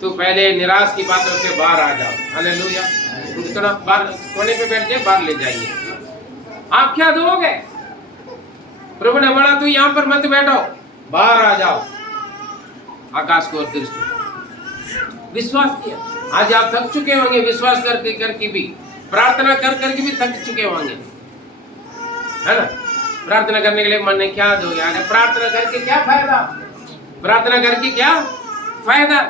तू पहले निराश की बातों से बाहर आ जाओ। हालेलुया। उनको ना बाहर कोने पे बैठ जाए, बाहर ले जाइए। आप क्या दोगे? प्रभु ने बोला तू यहाँ पर मत बैठो, बाहर आ जाओ, आकाश को दृष्टि। विश्वास किया। आज आप थक चुके होंगे विश्वास करके करके भी, प्रार्थना कर करके भी थक चुके होंगे, है ना? प्रार्थना करने के लिए मन ने क्या दोगे? आगे प्रार्थना करके क्या फायदा? प्रार्थना करके क्या फायदा?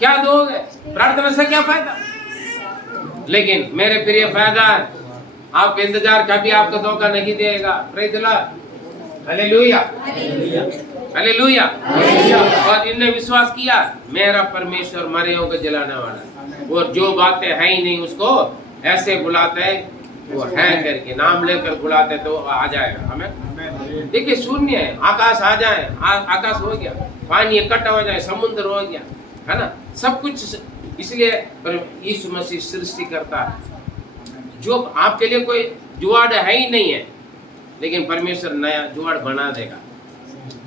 क्या दोगे? प्रार्थना से क्या फायदा? लेकिन मेरे प्रिय फायदा, आप इंतजार कभी आपको धोखा नहीं देगा। Praise the Lord. Hallelujah, hallelujah. और इनने विश्वास किया मेरा परमेश्वर मरेओं को जलाने वाला है, और जो बातें है ही नहीं उसको ऐसे बुलाते हैं, वो है करके नाम लेकर बुलाते तो आ जाएगा। हमें देखिए शून्य है, आकाश आ जाए, आकाश हो गया, पानी इकट्ठा हो जाए, समुद्र हो गया, है ना? सब कुछ इसलिए यीशु मसीह सृष्टि करता है। जो आपके लिए कोई जुगाड़ है ही नहीं है, लेकिन परमेश्वर नया जुगाड़ बना देगा।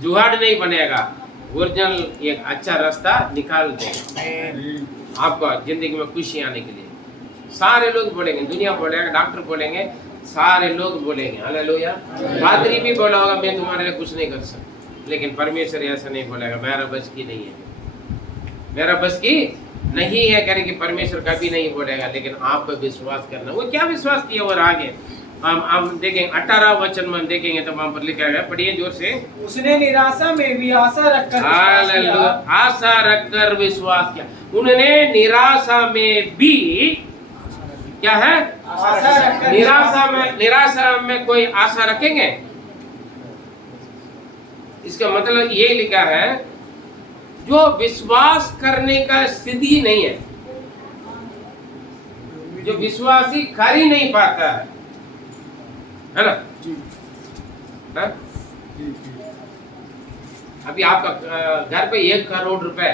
जुगाड़ नहीं बनेगा, ओरिजिनल एक अच्छा रास्ता निकाल देगा आपको जिंदगी में खुशी आने के लिए। सारे लोग बोलेंगे, दुनिया बोलेगा, डॉक्टर बोलेंगे, सारे लोग बोलेंगे हालेलुया। पादरी भी बोला होगा मैं तुम्हारे लिए कुछ नहीं कर सकता, लेकिन परमेश्वर ऐसा नहीं बोलेगा, मेरा बस की नहीं है, मेरा बस की नहीं है करके परमेश्वर कभी नहीं बोलेगा। लेकिन आप पे विश्वास करना। वो क्या विश्वास किया? और आगे हम देखेंगे 18 वचन में देखेंगे, तब वहां पर लिखा है, पढ़िए जोर से। उसने निराशा में भी आशा रखकर हालेलुया, आशा रखकर विश्वास किया। उन्होंने निराशा में भी क्या है? आशा रखकर निराशा में कोई आशा रखेंगे? इसका मतलब ये लिखा है जो विश्वास करने का स्थिति नहीं है, जो विश्वासी कर ही नहीं पाता है ना? है? अभी आपका घर पे 1 करोड़ रुपए,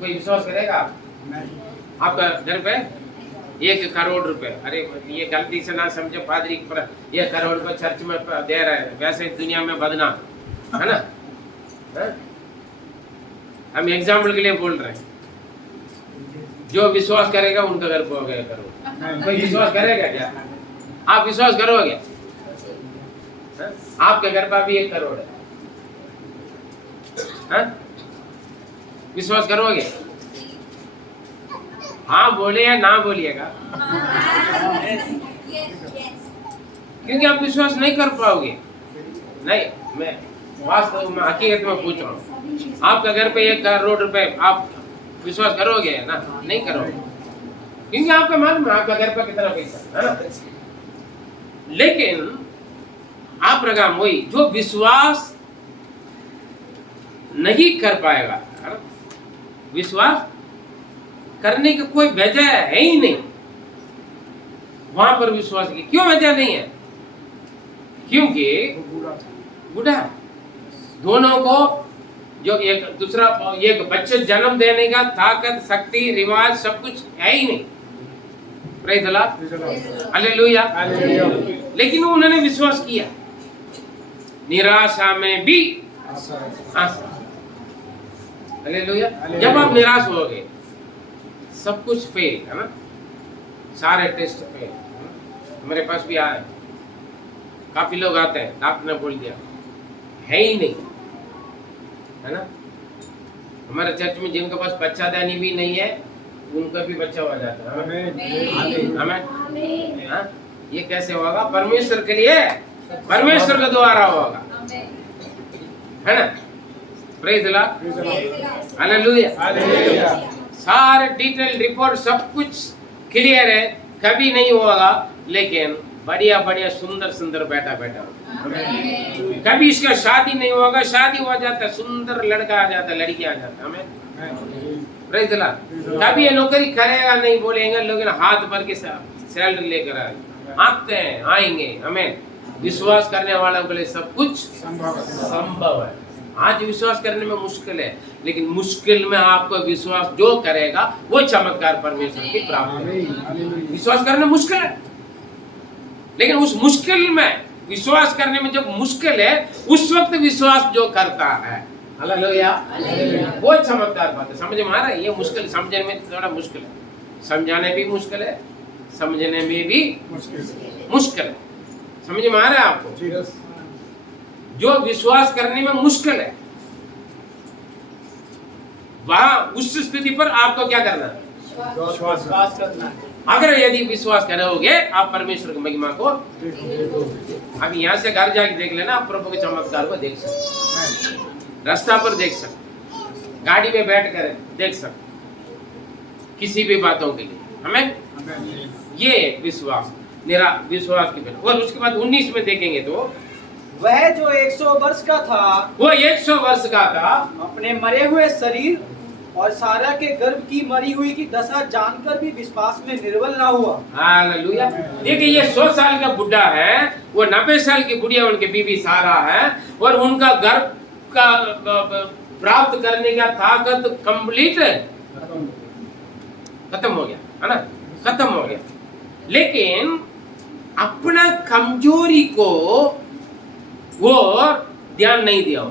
कोई विश्वास करेगा? आपका घर पे 1 करोड़ रुपए, अरे ये गलती से ना समझे, पादरी 1 करोड़ को चर्च में दे रहे हैं, वैसे दुनिया में बदनाम, है ना? है? हम एग्जाम्पल के लिए बोल रहे हैं। जो विश्वास करेगा उनका घर को हो गया करोड़। कोई विश्वास करेगा क्या? आप विश्वास करोगे? आपके घर पर भी 1 करोड़ है, विश्वास करोगे? हाँ बोले या ना बोलिएगा, क्योंकि आप विश्वास नहीं कर पाओगे। नहीं, मैं वास्तव में हकीकत में पूछ रहा हूँ, आपका घर पे 1 करोड़ रुपए, आप विश्वास करोगे ना? नहीं करोगे, क्योंकि आपका मन में आपका घर पे कितना पैसा है ना? लेकिन आप प्रोग्राम वही जो विश्वास नहीं कर पाएगा, विश्वास करने की कोई वजह है ही नहीं, वहां पर विश्वास की क्यों वजह नहीं है? क्योंकि बूढ़ा दोनों को जो एक दूसरा एक बच्चे जन्म देने का ताकत, शक्ति, रिवाज सब कुछ है ही नहीं। Praise the Lord, hallelujah. लेकिन उन्होंने विश्वास किया, निराशा में भी आशा। हालेलुया। जब आप निराश होगे, सब कुछ फेल है ना, सारे टेस्ट फेल। हमारे पास भी आए, काफी लोग आते हैं, डॉक्टर ने बोल दिया है ही नहीं, है ना? हमारे चर्च में जिनके पास बच्चादानी भी नहीं है, उनका भी बच्चा हो जाता है। हमें हाँ? ये कैसे होगा? परमेश्वर के लिए, परमेश्वर के द्वारा होगा, है ना? Praise the Lord, hallelujah. सारे डिटेल रिपोर्ट सब कुछ क्लियर है, कभी नहीं होगा, लेकिन बढ़िया बढ़िया सुंदर सुंदर बेटा कभी इसका शादी नहीं होगा, शादी हो जाता, सुंदर लड़का आ जाता, लड़की आ जाता। हमें प्रेज़ द लॉर्ड। कभी ये नौकरी करेगा नहीं बोलेंगे, लेकिन हाथ भर के सैलरी लेकर आते हैं, आएंगे। हमें विश्वास करने वालों के लिए सब कुछ संभव है। आज विश्वास करने में मुश्किल है, लेकिन मुश्किल में आपको विश्वास जो करेगा वो चमत्कार परमेश्वर की प्राप्ति है। विश्वास करना मुश्किल है, लेकिन उस मुश्किल में विश्वास करने में जब मुश्किल है उस वक्त विश्वास जो करता है, हालेलुया, वो चमत्कार बात है। समझ में आ रहा है? ये मुश्किल समझने में थोड़ा मुश्किल है, समझाने भी मुश्किल है, समझने में भी मुश्किल है। समझ में आ रहा है आपको? जो विश्वास करने में मुश्किल है वहां उस स्थिति पर आपको क्या करना है? विश्वास करना है। अगर यदि विश्वास करोगे आप परमेश्वर की महिमा को, अब यहाँ से घर जाके देख लेना, आप प्रभु के चमत्कार को देख सकते, रास्ता पर देख सकते, गाड़ी में बैठ कर देख सकते, किसी भी बातों के लिए हमें ये विश्वास विश्वास की बात। और उसके बाद 19 में देखेंगे तो वह जो 100 वर्ष का था, वो 100 वर्ष का था, अपने मरे हुए शरीर और सारा के गर्भ की मरी हुई की दशा जानकर भी विश्वास में निर्बल ना हुआ। हालेलुया। देखिए ये 100 साल का बुढ़ा है, वो 90 साल की बुढ़िया उनके बीबी सारा है, और उनका गर्भ का प्राप्त करने का ताकत कंप्लीट खत्म हो गया, है ना, खत्म हो गया। लेकिन अपना कमजोरी को वो ध्यान नहीं दिया।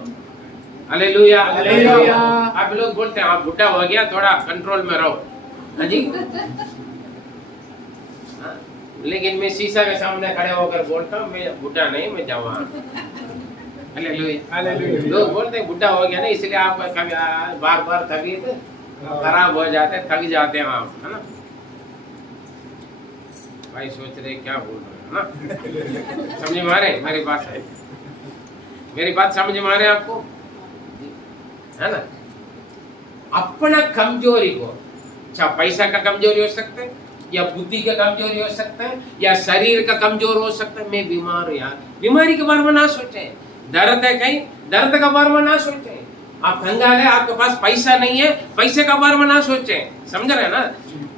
Hallelujah, hallelujah. आप लोग बोलते हैं आप बुढ़ा हो गया, थोड़ा कंट्रोल में रहो। हाँ जी, हाँ? लेकिन मैं शीशा के सामने खड़े होकर बोलता हूँ मैं बुढ़ा नहीं, मैं जवान। हालेलुया। लोग बोलते हैं बुढ़ा हो गया ना, इसलिए आप कभी बार बार तबीयत खराब हो जाते हैं, थक जाते हैं आप, है ना। भाई सोच रहे क्या बोल रहे हैं ना, समझ में आ रहे मेरी बात है? मेरी बात समझ में आ रहे आपको, है ना। अपना कमजोरी को, अच्छा पैसा का कमजोरी हो सकता है, या बुद्धि का कमजोरी हो सकता है, या शरीर का कमजोर हो सकता है। मैं बीमार हूं यार, बीमारी के बारे में ना सोचें। दर्द है कहीं, दर्द का बारे में ना सोचें। आप कंगाल है, आपके पास पैसा नहीं है, पैसे का बारे में ना सोचें। समझ रहे हैं ना।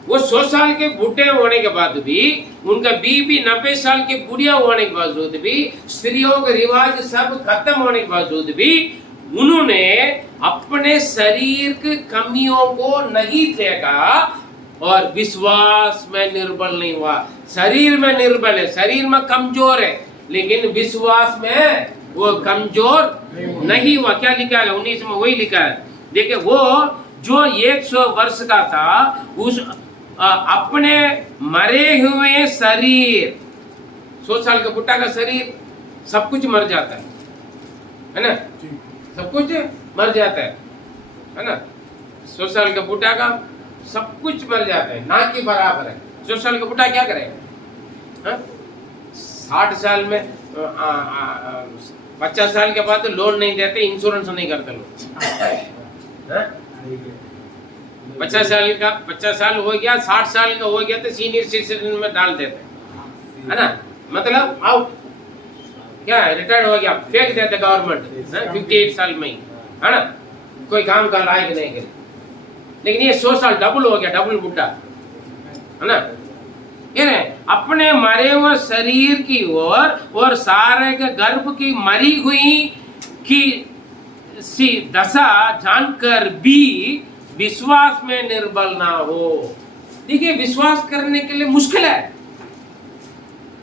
वो 100 साल के बूढ़े होने के बाद भी, उनका बीबी 90 साल की बुढ़िया होने के बावजूद भी, स्त्रियों के रिवाज सब खत्म होने के बावजूद भी उन्होंने अपने शरीर की कमियों को नहीं देखा और विश्वास में निर्बल नहीं हुआ। शरीर में निर्बल है, शरीर में कमजोर है, लेकिन विश्वास में वो कमजोर नहीं हुआ। क्या लिखा है 19 में? वही लिखा है, देखिए वो जो 100 वर्ष का था, उस अपने मरे हुए शरीर, 100 साल का बुढ़ा का शरीर सब कुछ मर जाता है ना, सब कुछ मर जाता है ना। 100 साल का बुढ़ा का सब कुछ मर जाता है, ना के बराबर है। 100 साल का बुढ़ा क्या करेगा? 60 साल में 50 साल के बाद लोन नहीं देते, इंश्योरेंस नहीं करते लोग। 50 साल हो गया, 60 साल का हो गया तो सीनियर सिटीजन में डाल देते, है ना। मतलब आउट, क्या रिटायर्ड हो गया, फेंक देते गवर्नमेंट 58 साल में ही, है ना, कोई काम का लायक नहीं करे। लेकिन ये 100 साल डबल हो गया, डबल बुढ़ा, है ना। ये अपने मरे हुए शरीर की ओर और सारे के गर्भ की मरी हुई की सी दशा जानकर भी विश्वास में निर्बल ना हो। देखिए विश्वास करने के लिए मुश्किल है।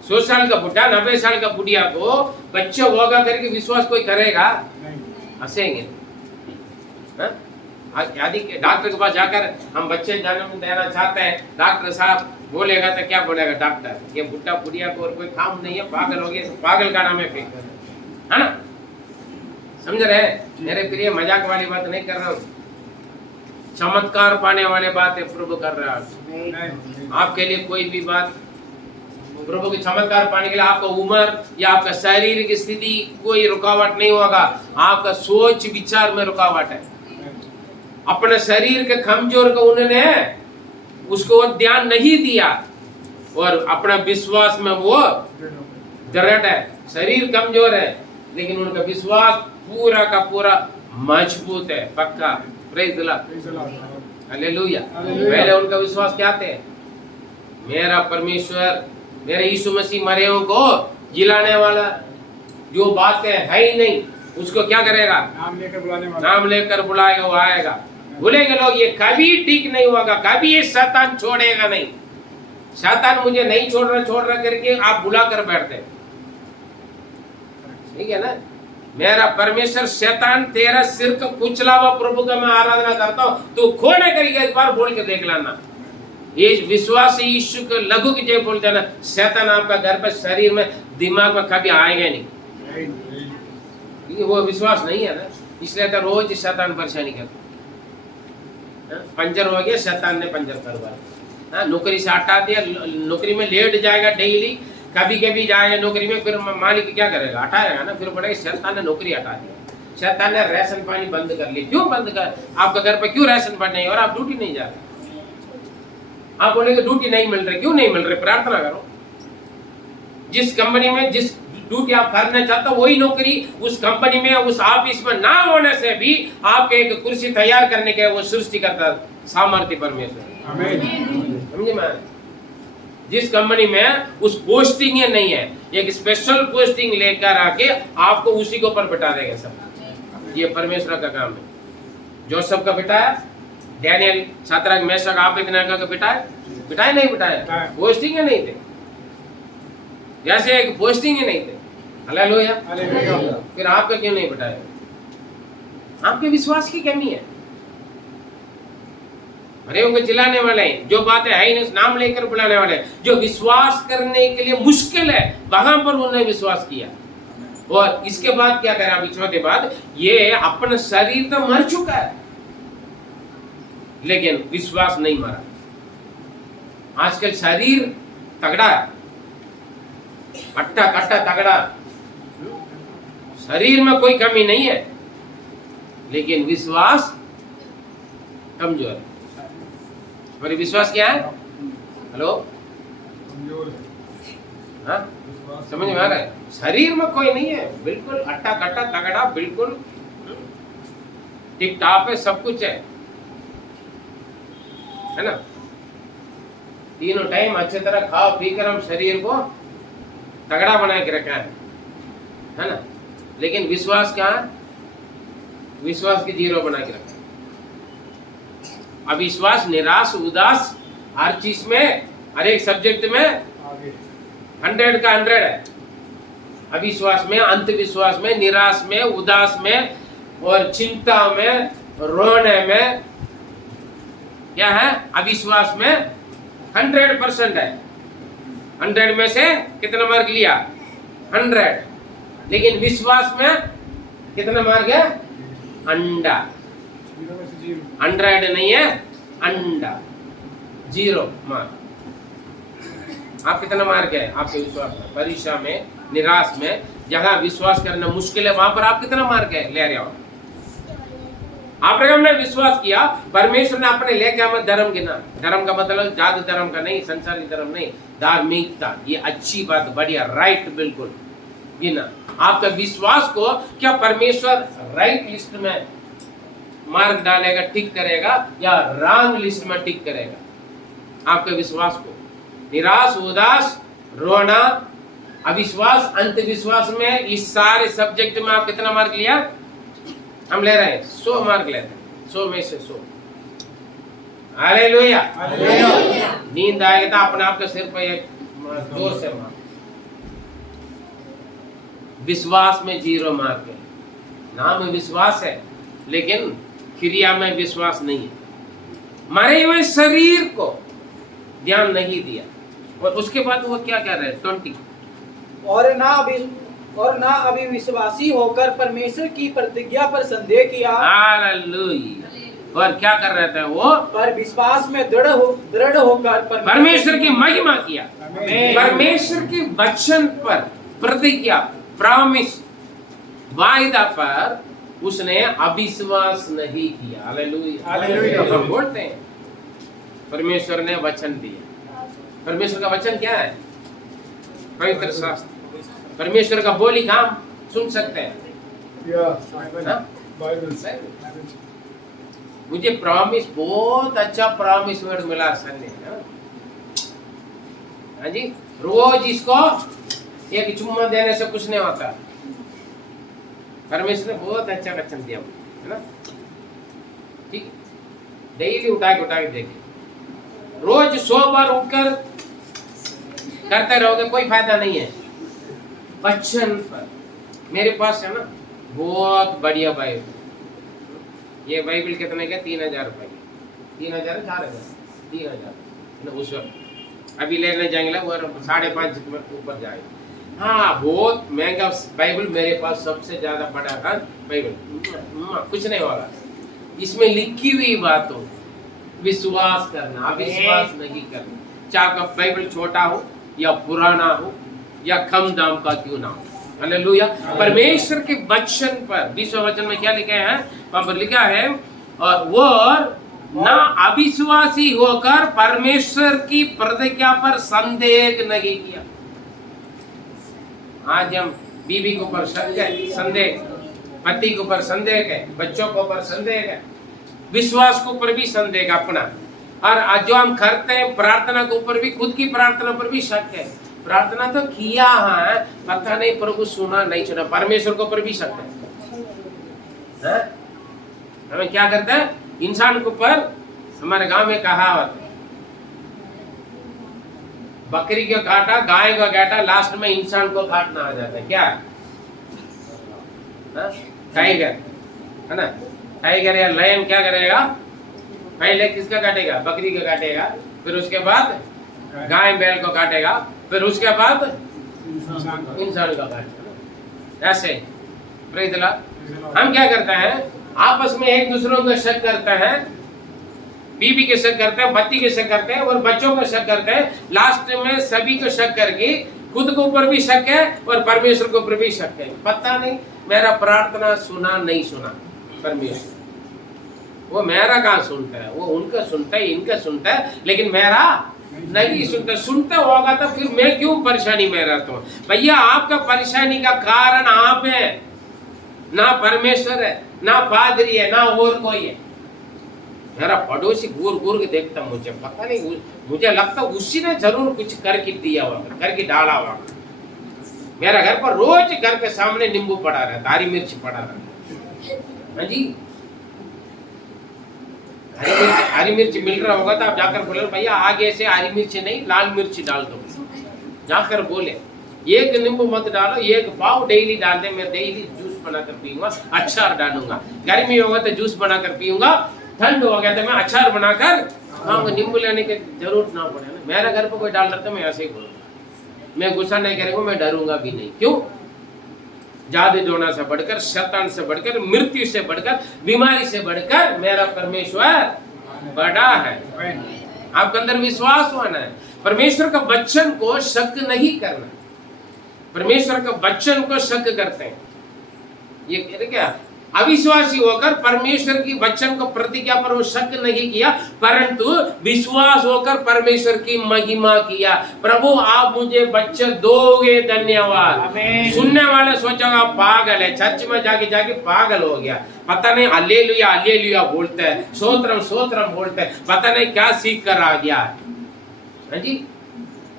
100 साल का बुढ़ा 90 साल का बुढ़िया को बच्चा होगा करके विश्वास कोई करेगा? हंसेंगे। यदि डॉक्टर के पास जाकर हम बच्चे जन्म देना चाहते हैं, डॉक्टर साहब बोलेगा तो क्या बोलेगा डॉक्टर? ये बुढ़ा बुढ़िया को और कोई काम नहीं है, पागल हो गया, पागल का नाम है ना। समझ रहे हैं? मेरे प्रिय मजाक वाली बात नहीं कर रहा हूँ, चमत्कार पाने वाले बात है प्रभु कर रहा है आपके लिए। कोई भी बात प्रभु के चमत्कार पाने के लिए आपका उम्र या आपका शरीर की स्थिति कोई रुकावट नहीं होगा, आपका सोच विचार में रुकावट है। अपने शरीर के कमजोर को उन्होंने उसको ध्यान नहीं दिया और अपना विश्वास में वो दृढ़ है। शरीर कमजोर है लेकिन उनका विश्वास पूरा का पूरा मजबूत है, पक्का। Praise the Lord, hallelujah. पहले उनका विश्वास क्या थे? मेरा परमेश्वर, मेरे यीशु मसीह मरे हुओं को जिलाने वाला, जो बातें है ही नहीं उसको क्या करेगा? नाम लेकर बुलाने वाला, नाम लेकर बुलाएगा, वो आएगा। बोलेंगे लोग ये कभी ठीक नहीं होगा, कभी ये शैतान छोड़ेगा नहीं, शैतान मुझे नहीं छोड़ रहा करके आप बुला कर बैठते, ठीक है ना। मेरा परमेश्वर शैतान तेरा सिर का कुचला हुआ प्रभु का मैं आराधना करता हूँ, तू खोने करिए, एक बार बोल के देख लेना। ये विश्वास यीशु को लघु की जय बोलते हैं ना, शैतान आपका घर पर शरीर में दिमाग में कभी आएगा नहीं, क्योंकि वो विश्वास नहीं है ना। इसलिए तो रोज शैतान परेशानी करता। पंचर हो गया, शैतान ने पंचर करवाया, नौकरी से हटा दिया, नौकरी में लेट जाएगा डेली, कभी कभी जाएगा नौकरी में, फिर मालिक क्या करेगा, हटाएगा ना, फिर बोलेगा शैतान ने नौकरी हटा दिया, शैतान ने राशन पानी बंद कर लिया। क्यों बंद कर, आपका घर पे क्यों राशन पानी नहीं और आप ड्यूटी नहीं जा रहे? आप बोलेंगे ड्यूटी नहीं मिल रही, क्यों नहीं मिल रही? प्रार्थना करो। जिस कंपनी में जिस ड्यूटी आप करना चाहते हो वही नौकरी उस कंपनी में उस ऑफिस में ना होने से भी आपके एक कुर्सी तैयार करने के वो सृष्टि करता सामर्थ्य परमेश्वर। आमीन। समझे मैं? जिस कंपनी में उस पोस्टिंग ही नहीं है, एक स्पेशल पोस्टिंग लेकर आके आपको उसी के ऊपर बिठा देगा सब। ये परमेश्वर का काम है। जोसेफ का बिठाया, डैनियल, शद्रक, मेशक, अबेदनगो का बिठाया नहीं बिठाया, पोस्टिंग ही नहीं थे, जैसे एक पोस्टिंग ही नहीं थे। हालेलुया। फिर आपका क्यों नहीं बिठाया? आपके विश्वास की कमी है। अरे उनको चिल्लाने वाले हैं, जो बातें है ही नहीं नाम लेकर बुलाने वाले हैं, जो विश्वास करने के लिए मुश्किल है वहां पर उन्होंने विश्वास किया। और इसके बाद क्या करें अभी छोटे बाद, ये अपना शरीर तो मर चुका है लेकिन विश्वास नहीं मरा। आजकल शरीर तगड़ा है, अट्टा कट्टा तगड़ा, शरीर में कोई कमी नहीं है लेकिन विश्वास कमजोर है। हमारी विश्वास क्या है? हेलो, हाँ समझ में आ रहा है? शरीर में कोई नहीं है, बिल्कुल अट्टा कट्टा तगड़ा, बिल्कुल टिप टाप है, सब कुछ है ना। तीनों टाइम अच्छे तरह खाओ पी कर हम शरीर को तगड़ा बना के रखा है ना। लेकिन विश्वास क्या है? विश्वास की जीरो बना के रखा है। अविश्वास, निराश, उदास, हर चीज में, हर एक सब्जेक्ट में 100 का 100 है। अविश्वास में, अंधविश्वास में, निराश में, उदास में और चिंता में, रोने में, क्या है? अविश्वास में 100% है। 100 में से कितना मार्क लिया? 100। लेकिन विश्वास में कितना मार्क है? अंडा। 100 नहीं है, अंडा, 0 मार्क। आप कितना मार्क है आपके विश्वास में? परीक्षा में, निराश में, जहां विश्वास करना मुश्किल है वहां पर आप कितना मार्क है ले रहे हो? आपने विश्वास किया, परमेश्वर ने अपने लेके हमें धर्म गिना। धर्म का मतलब जाति धर्म का नहीं, संसारी धर्म नहीं, धार्मिकता, ये अच्छी बात, बढ़िया, राइट, बिल्कुल गिना। आपका विश्वास को क्या परमेश्वर राइट लिस्ट में मार्क डालेगा, टिक करेगा, या रॉन्ग लिस्ट में टिक करेगा? आपके विश्वास को निराश, उदास, रोना, अविश्वास, अंधविश्वास में, इस सारे सब्जेक्ट में आप कितना मार्क लिया? हम ले रहे हैं 100 मार्क लेते हैं, 100 में से 100। हालेलुया। नींद आएगा तो अपने आप के सिर पर एक जोर से मार। विश्वास में 0 मार्क है। नाम में विश्वास है लेकिन क्रिया में विश्वास नहीं है। मरे हुए शरीर को ध्यान नहीं दिया। और उसके बाद वो क्या कर रहे हैं? 20 और ना अभी विश्वासी होकर परमेश्वर की प्रतिज्ञा पर संदेह किया। हालेलुया। और क्या कर रहे थे वो? पर विश्वास में दृढ़ होकर परमेश्वर की महिमा किया। परमेश्वर के वचन पर प्रतिज्ञा, प्रॉमिस, वायदा पर उसने अविश्वास नहीं किया। हालेलुया। हम बोलते हैं परमेश्वर ने वचन दिया। परमेश्वर का वचन क्या है? पवित्र शास्त्र। परमेश्वर का बोली काम सुन सकते हैं। मुझे प्रॉमिस, बहुत अच्छा प्रॉमिस वर्ड मिला सर ने। हाँ जी, रोज इसको एक चुम्मा देने से कुछ नहीं होता। परमेश्वर ने बहुत अच्छा वचन दिया है ना। ठीक, डेली उठा के देखिए। रोज 100 बार उठकर करते रहोगे कोई फायदा नहीं है। वचन पर मेरे पास है ना बहुत बढ़िया बाइबल। ये बाइबल कितने का? 3,000 रुपए की। 3,000 4,000 3,000 उस वक्त। अभी लेने जाएंगे वो 5.5 ऊपर जाएगा। हाँ, बहुत महंगा बाइबल मेरे पास सबसे ज्यादा बड़ा है बाइबल। कुछ नहीं होगा इसमें लिखी हुई बातों विश्वास करना, अविश्वास नहीं करना। चाहे बाइबल छोटा हो या पुराना हो या कम दाम का क्यों ना हो। हालेलुया। परमेश्वर के वचन पर 20वें वचन में क्या लिखा है? वहां पर लिखा है और वो ना अविश्वासी होकर परमेश्वर की प्रतिज्ञा पर संदेह नहीं किया। आज हम बीवी के ऊपर संदेह, पति के ऊपर संदेह है, बच्चों के ऊपर संदेह है, विश्वास के ऊपर भी संदेह है अपना। और जो हम करते हैं प्रार्थना के ऊपर भी, खुद की प्रार्थना पर भी शक है। प्रार्थना तो किया है, पता नहीं प्रभु सुना नहीं सुना। परमेश्वर के ऊपर भी शक है। हमें क्या करते हैं? इंसान के ऊपर, हमारे गांव में कहावत, बकरी को काटा, गाय को काटा, लास्ट में इंसान को काटना आ जाता है। क्या? टाइगर है ना, टाइगर या लायन क्या करेगा? पहले किसका काटेगा? बकरी को काटेगा, फिर उसके बाद गाय बैल को काटेगा, फिर उसके बाद इंसान का काटेगा। ऐसे प्रेज़ द लॉर्ड। हम क्या करते हैं? आपस में एक दूसरों को शक करते हैं, बीवी के शक करते हैं, पति के शक करते हैं और बच्चों को शक करते हैं। लास्ट में सभी को शक करके खुद के ऊपर भी शक है और परमेश्वर के ऊपर भी शक है। पता नहीं मेरा प्रार्थना सुना नहीं सुना परमेश्वर। वो मेरा कहाँ सुनता है? वो उनका सुनता है, इनका सुनता है, लेकिन मेरा नहीं सुनता। सुनता होगा तो फिर मैं क्यों परेशानी में रहता हूँ? भैया, आपका परेशानी का कारण आप है, ना परमेश्वर है, ना पादरी है, ना और कोई है। मेरा पड़ोसी घूर घूर के देखता, मुझे पता नहीं, मुझे लगता उसी ने जरूर कुछ करके दिया हुआ, करके डाला हुआ। मेरा घर पर रोज घर के सामने नींबू पड़ा रहता, हरी मिर्च पड़ा रहता। हाँ जी, हरी मिर्च मिल रहा होगा तो आप जाकर बोले भैया आगे से हरी मिर्च नहीं लाल मिर्च डाल दो। जाकर बोले एक नींबू मत डालो, एक पाव डेली डाल दे, मैं डेली जूस बनाकर पीऊंगा, अचार डालूंगा। गर्मी होगा तो जूस बनाकर पीऊंगा, ठंड हो गया तो मैं अचार बनाकर खाऊंगा। नींबू लेने की जरूरत ना पड़े ना। मेरा घर पर कोई डाल रहा था, मैं ऐसे ही बोलूंगा, मैं गुस्सा नहीं करूंगा, मैं डरूंगा भी नहीं। क्यों? जादू टोना से बढ़कर, शैतान से बढ़कर, मृत्यु से बढ़कर, बीमारी से बढ़कर मेरा परमेश्वर बड़ा है। आपके अंदर विश्वास होना है, परमेश्वर का वचन को शक नहीं करना। परमेश्वर का वचन को शक करते हैं, ये क्या? अविश्वासी होकर परमेश्वर की वचन को प्रतिज्ञा पर वो शक नहीं किया, परंतु विश्वास होकर परमेश्वर की महिमा किया। प्रभु आप मुझे बच्चे दोगे, धन्यवाद। सुनने वाले सोचेगा पागल है, चर्च में जाके जाके पागल हो गया, पता नहीं हालेलुया हालेलुया बोलते हैं, स्तोत्रम स्तोत्रम बोलते हैं, पता नहीं क्या सीख कर आ गया है जी।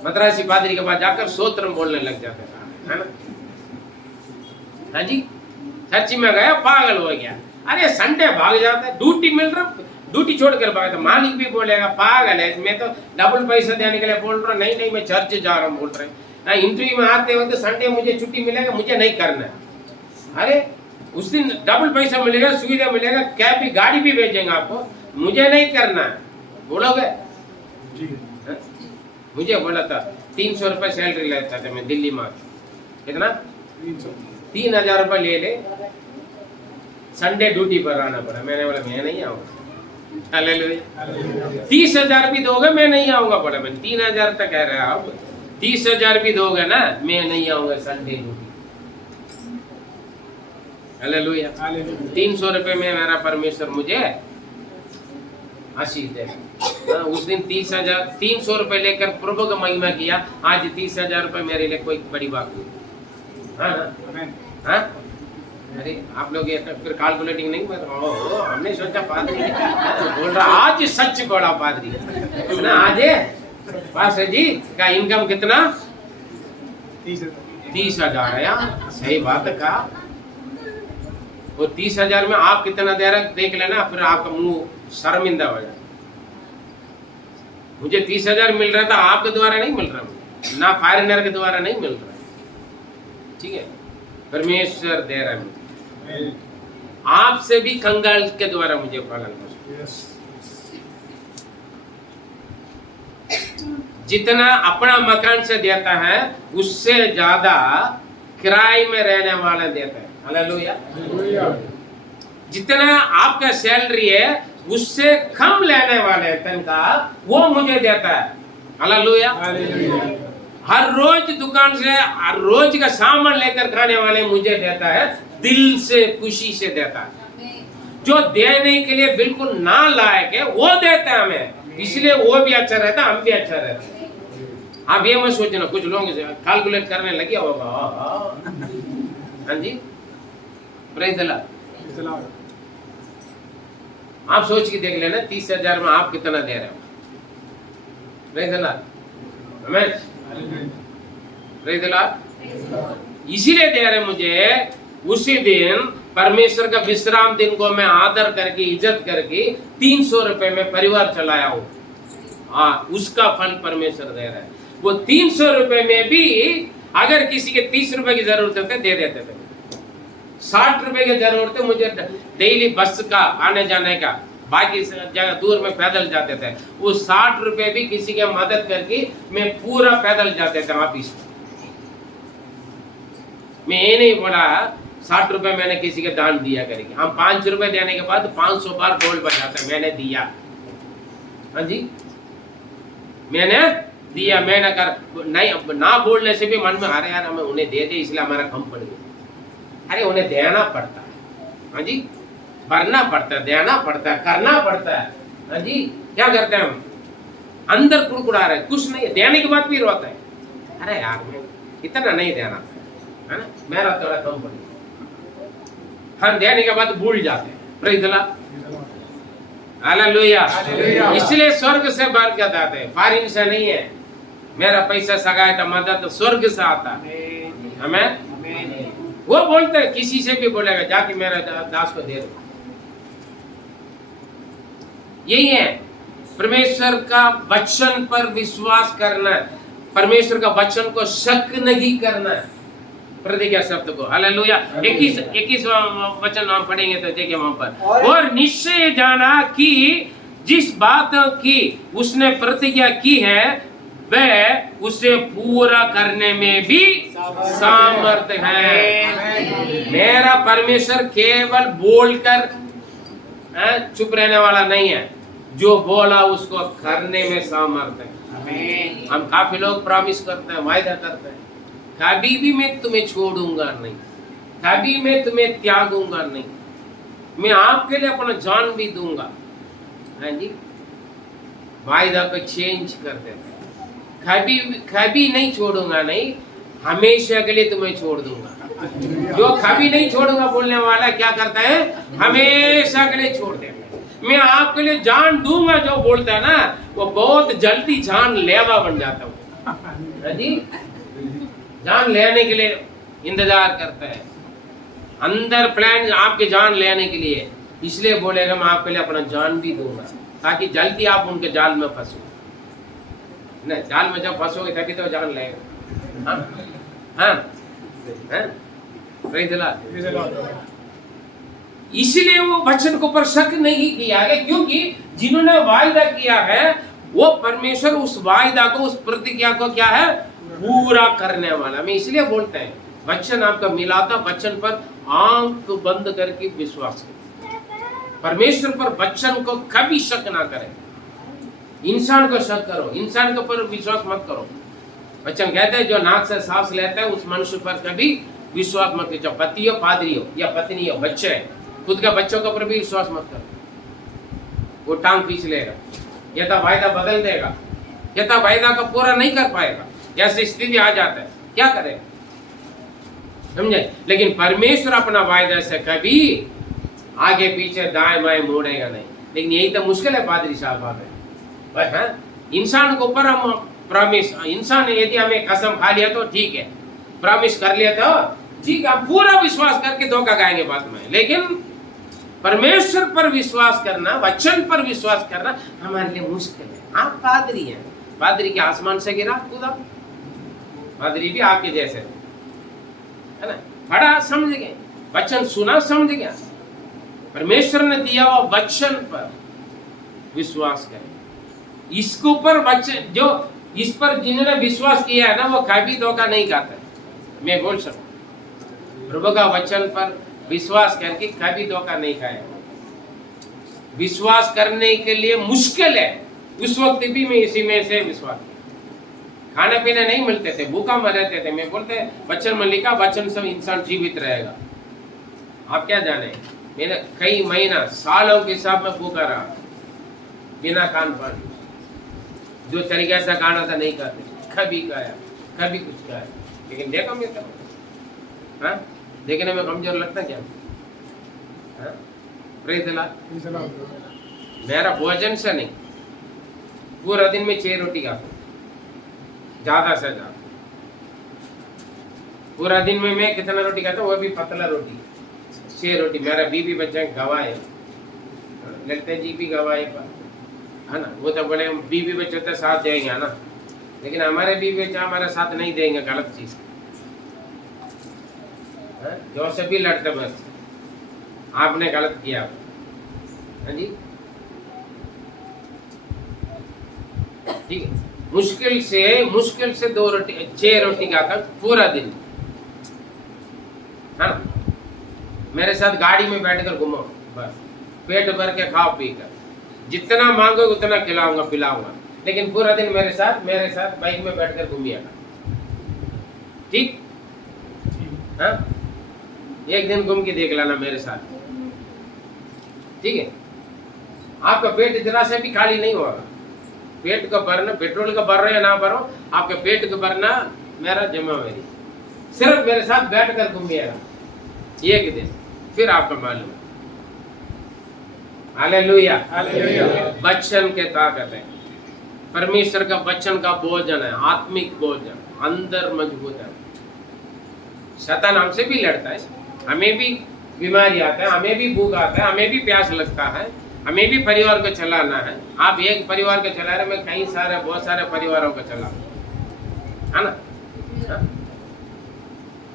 मद्रासी पादरी के पास जाकर स्तोत्रम बोलने लग जाते है ना। हाँ जी, चर्च में गया पागल हो गया। अरे संडे भाग जाता है, ड्यूटी मिल रहा, ड्यूटी छोड़कर भागता। मालिक भी बोलेगा पागल है, मैं तो डबल पैसा देने के लिए बोल रहा हूँ। नहीं नहीं, मैं चर्च जा रहा हूँ बोल रहे। इंटरव्यू में आते वक्त संडे मुझे छुट्टी मिलेगा, मुझे नहीं करना है। अरे उस दिन डबल पैसा मिलेगा, सुविधा मिलेगा, कैब भी, गाड़ी भी भेजेंगे आपको, मुझे नहीं करना है। बोलोगे? मुझे बोला था 300 रुपये सैलरी लेता था मैं दिल्ली में। कितना? 3,000 रुपये ले ले, संडे ड्यूटी पर आना पड़ा। मैंने बोला मैं नहीं आऊंगा। हालेलुया। 30,000 भी दोगे मैं नहीं आऊंगा। बोला मैं 3,000 तक कह रहा हूँ, 30,000 भी दोगे ना, मैं नहीं आऊंगा संडे ड्यूटी। हालेलुया। 300 रुपये में मेरा परमेश्वर मुझे आशीष दे। उस दिन 300 रुपये लेकर प्रभु का महिमा किया। आज 30,000 रुपये मेरे लिए कोई बड़ी बात नहीं। हाँ? अरे आप लोग ये फिर कैलकुलेटिंग नहीं कर रहे हो। हमने सोचा पादरी बोल रहा, आज सच बोला पादरी ना। आज पास्टर जी का इनकम कितना? 30,000 है यार, सही बात है कहा। वो 30,000 में आप कितना दे रहे देख लेना, फिर आपका मुंह शर्मिंदा हो जाए। मुझे 30,000 मिल रहा था, आपके द्वारा नहीं मिल रहा, ना फॉरेनर के द्वारा नहीं मिल रहा। ठीक है, परमेश्वर दे रहा है। आपसे भी कंगाल के द्वारा मुझे पालन पोषण, जितना अपना मकान से देता है उससे ज्यादा किराए में रहने वाला देता है। हालेलुया। जितना आपका सैलरी है उससे कम लेने वाले तनख्वाह वो मुझे देता है। हालेलुया। हर रोज दुकान से हर रोज का सामान लेकर खाने वाले मुझे देता है, दिल से खुशी से देता है। जो देने के लिए बिल्कुल ना लायक है वो देता है हमें, इसलिए वो भी अच्छा रहता, हम भी अच्छा रहता। आप ये मत सोचना, कुछ लोग कैलकुलेट करने लगे होगा। हाँ जी, प्रेज़ द लॉर्ड। आप सोच के देख लेना 30,000 में आप कितना दे रहे हो। प्रेज़ द लॉर्ड, आमीन। Praise the Lord. इसीलिए दे रहे मुझे, उसी दिन परमेश्वर का विश्राम दिन को मैं आदर करके इज्जत करके 300 रुपए में परिवार चलाया हूँ। उसका फल परमेश्वर दे रहा है। वो 300 रुपए में भी अगर किसी के 30 रुपए की जरूरत होती दे देते थे। 60 रुपए की जरूरत है मुझे डेली बस का आने जाने का, बाकी जगह दूर में पैदल जाते थे। वो 60 रुपए भी किसी के मदद करके मैं पूरा पैदल जाते थे ऑफिस में। मैं ये नहीं बोला 60 रुपए मैंने किसी के दान दिया करके। हम 5 रुपए देने के बाद 500 बार बोल बजाते मैंने दिया। हाँ जी, मैंने दिया, मैंने कर नहीं ना बोलने से भी मन में अरे यार हमें उन्हें दे दे इसलिए हमारा कम पड़ गया। अरे उन्हें देना पड़ता है। हाँ जी, भरना पड़ता है, देना पड़ता है, करना पड़ता है। हाँ जी, क्या करते हैं हम? अंदर कुड़कुड़ा रहे, कुछ नहीं, देने के बाद भी रोता है। अरे यार मैं इतना नहीं देना है ना, मेरा थोड़ा कम पड़ गया। हम देने के बाद भूल जाते हैं। Praise the Lord, hallelujah. इसलिए स्वर्ग से बरकत आते हैं, फॉरेन से नहीं है। मेरा पैसा सगायता मदद स्वर्ग से आता है। हमें वो बोलते हैं, किसी से भी बोलेगा जाके मेरा दास को दे दो। यही है परमेश्वर का वचन पर विश्वास करना, परमेश्वर का वचन को शक नहीं करना। प्रतिज्ञा शब्द को, हालेलुया। 21 वचन हम पढ़ेंगे तो देखिए वहां पर, और निश्चय जाना कि जिस बात की उसने प्रतिज्ञा की है वह उसे पूरा करने में भी सामर्थ्य है। मेरा परमेश्वर केवल बोलकर चुप रहने वाला नहीं है, जो बोला उसको करने में सामर्थ्य है। हम काफी लोग प्रॉमिस करते हैं, वायदा करते हैं, कभी भी मैं तुम्हें छोड़ूंगा नहीं, कभी मैं तुम्हें त्यागूंगा नहीं, मैं आपके लिए अपना जान भी दूंगा। हाँ जी, वायदा को चेंज कर देते हैं। कभी नहीं छोड़ूंगा नहीं, हमेशा के लिए तुम्हें छोड़ दूंगा। जो कभी नहीं छोड़ूंगा बोलने वाला क्या करता है? हमेशा के लिए छोड़ देगा। मैं आपके लिए जान दूंगा जो बोलता है ना, वो बहुत जल्दी जान लेवा बन जाता है। जी, जान लेने के लिए इंतजार करता है, अंदर प्लान आपके जान लेने के लिए, इसलिए बोलेगा मैं आपके लिए अपना जान भी दूंगा, ताकि जल्दी आप उनके जाल में फंसो। नहीं, जाल में जब फंसोगे तभी तो जान लेगा। हाँ हाँ, प्रेज़ द लॉर्ड। इसलिए वो वचन को पर शक नहीं किया है, क्योंकि जिन्होंने वायदा किया है वो परमेश्वर उस वायदा को, उस प्रतिज्ञा को क्या है? पूरा करने वाला। मैं इसलिए बोलते हैं वचन आपका मिलाता, वचन पर आंख बंद करके विश्वास करो। परमेश्वर पर वचन को कभी शक ना करें। इंसान को शक करो, इंसान के ऊपर विश्वास मत करो। वचन कहते हैं जो नाक से सांस लेता है उस मनुष्य पर कभी विश्वास मत करो। पति हो, पादरी हो या पत्नी हो, बच्चे है, खुद के बच्चों के ऊपर भी विश्वास मत करो। वो टांग खींच लेगा, या तो वायदा बदल देगा, या तो वायदा को पूरा नहीं कर पाएगा। ऐसी स्थिति आ जाता है, क्या करें? समझे? लेकिन परमेश्वर अपना वायदा से कभी आगे पीछे दाएं बाएं मोड़ेगा नहीं। लेकिन यही तो मुश्किल है पादरी साहब है। इंसान को ऊपर हम प्रॉमिस, इंसान यदि हमें कसम खा लिया तो ठीक है, प्रॉमिस कर लिया तो ठीक है, पूरा विश्वास करके धोखा खाएंगे बाद में। लेकिन परमेश्वर पर विश्वास करना, वचन पर विश्वास करना हमारे लिए मुश्किल है। आप पादरी हैं, पादरी के आसमान से गिरा कूदा, पादरी भी आपके जैसे है ना। पढ़ा समझ गए, वचन सुना समझ गया, परमेश्वर ने दिया हुआ वचन पर विश्वास करें। इसके ऊपर वचन जो इस पर जिन्होंने विश्वास किया है ना, वो कभी धोखा नहीं खाता। मैं बोल सकता प्रभु का वचन पर विश्वास करके कभी धोखा नहीं खाया। विश्वास करने के लिए मुश्किल है, उस वक्त भी मैं इसी में से विश्वास किया। खाना पीना नहीं मिलते थे, भूखा मर रहते थे। मैं बोलते वचन में लिखा, वचन से इंसान जीवित रहेगा। आप क्या जाने, मैंने कई महीना सालों के हिसाब में भूखा रहा, बिना खान पान, जो तरीके से खाना था नहीं खाते, कभी खाया कभी कुछ खाया, लेकिन देखो मैं तो हाँ देखने में कमजोर लगता क्या? हाँ? Praise the Lord. मेरा भोजन से नहीं, पूरा दिन में 6 रोटी खाता, ज्यादा से ज्यादा। पूरा दिन में मैं कितना रोटी खाता हूँ, वो भी पतला रोटी, 6 रोटी। मेरा बीबी बच्चा गवाह है, ललिता जी भी गवाह है ना। वो तो बड़े बीबी बच्चे तो साथ देंगे ना, लेकिन हमारे बीबी बच्चा हमारा साथ नहीं देंगे गलत चीज। जोसेफ भी लड़ते बस, आपने गलत किया। हाँ जी, ठीक है। मुश्किल से 2 रोटी 6 रोटी खाता पूरा दिन, है ना। मेरे साथ गाड़ी में बैठकर घूमो, बस पेट भर के खाओ पी कर, जितना मांगो उतना खिलाऊंगा पिलाऊंगा, लेकिन पूरा दिन मेरे साथ बाइक में बैठकर घूमिएगा, ठीक? हाँ, एक दिन घूम के देख लेना मेरे साथ, ठीक है। आपका पेट इतना से भी खाली नहीं होगा। पेट का भरना, पेट्रोल का भर रहे या ना भरो, आपके पेट का भरना मेरा जिम्मेवारी। सिर्फ मेरे साथ बैठ कर घूमिएगा एक दिन, फिर आपका मालूम है। हालेलुया, वचन के ताकत है, परमेश्वर का वचन का भोजन है, आत्मिक भोजन, अंदर मजबूत है। शैतान हमसे भी लड़ता है, हमें भी बीमारी आता है, हमें भी भूख आता है, हमें भी प्यास लगता है, हमें भी परिवार को चलाना है। आप एक परिवार को चला रहे, मैं कई सारे बहुत सारे परिवारों को चला, है ना,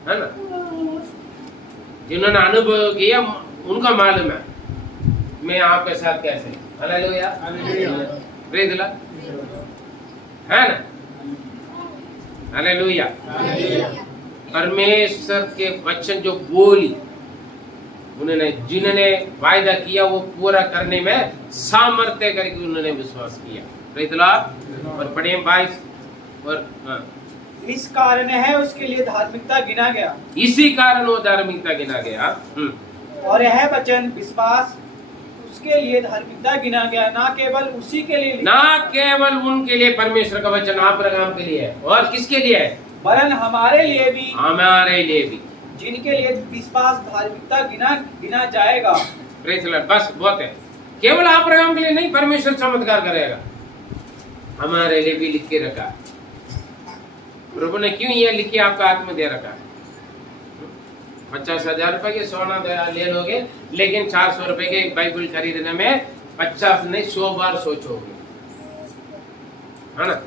है ना। जिन्होंने अनुभव किया उनका मालूम है मैं आपके साथ कैसे। हालेलुया, प्रेज़ द लॉर्ड, है ना। हालेलुया। परमेश्वर के वचन जो बोली, उन्होंने जिन्होंने वायदा किया वो पूरा करने में सामर्थ्य करके उन्होंने विश्वास किया। Praise the Lord. और पढ़िए 22 और हाँ। इस कारण है उसके लिए धार्मिकता गिना गया, इसी कारण वो धार्मिकता गिना गया। और यह वचन विश्वास उसके लिए धार्मिकता गिना गया, ना केवल उसी के लिए, ना केवल उनके लिए परमेश्वर का वचन अब्राहम के लिए है, और किसके लिए है? वरन हमारे लिए भी, हमारे लिए भी, जिनके लिए विश्वास धार्मिकता गिना जाएगा। Praise the Lord. बस बहुत है, केवल अब्राहम के लिए नहीं, परमेश्वर चमत्कार करेगा, हमारे लिए भी लिख के रखा। प्रभु ने क्यों ये लिख के आपका हाथ में दे रखा है? 50,000 रुपए के सोना ले लोगे, लेकिन 400 रुपए के एक बाइबल खरीदने में 50 नहीं 100 बार सोचोगे, है ना।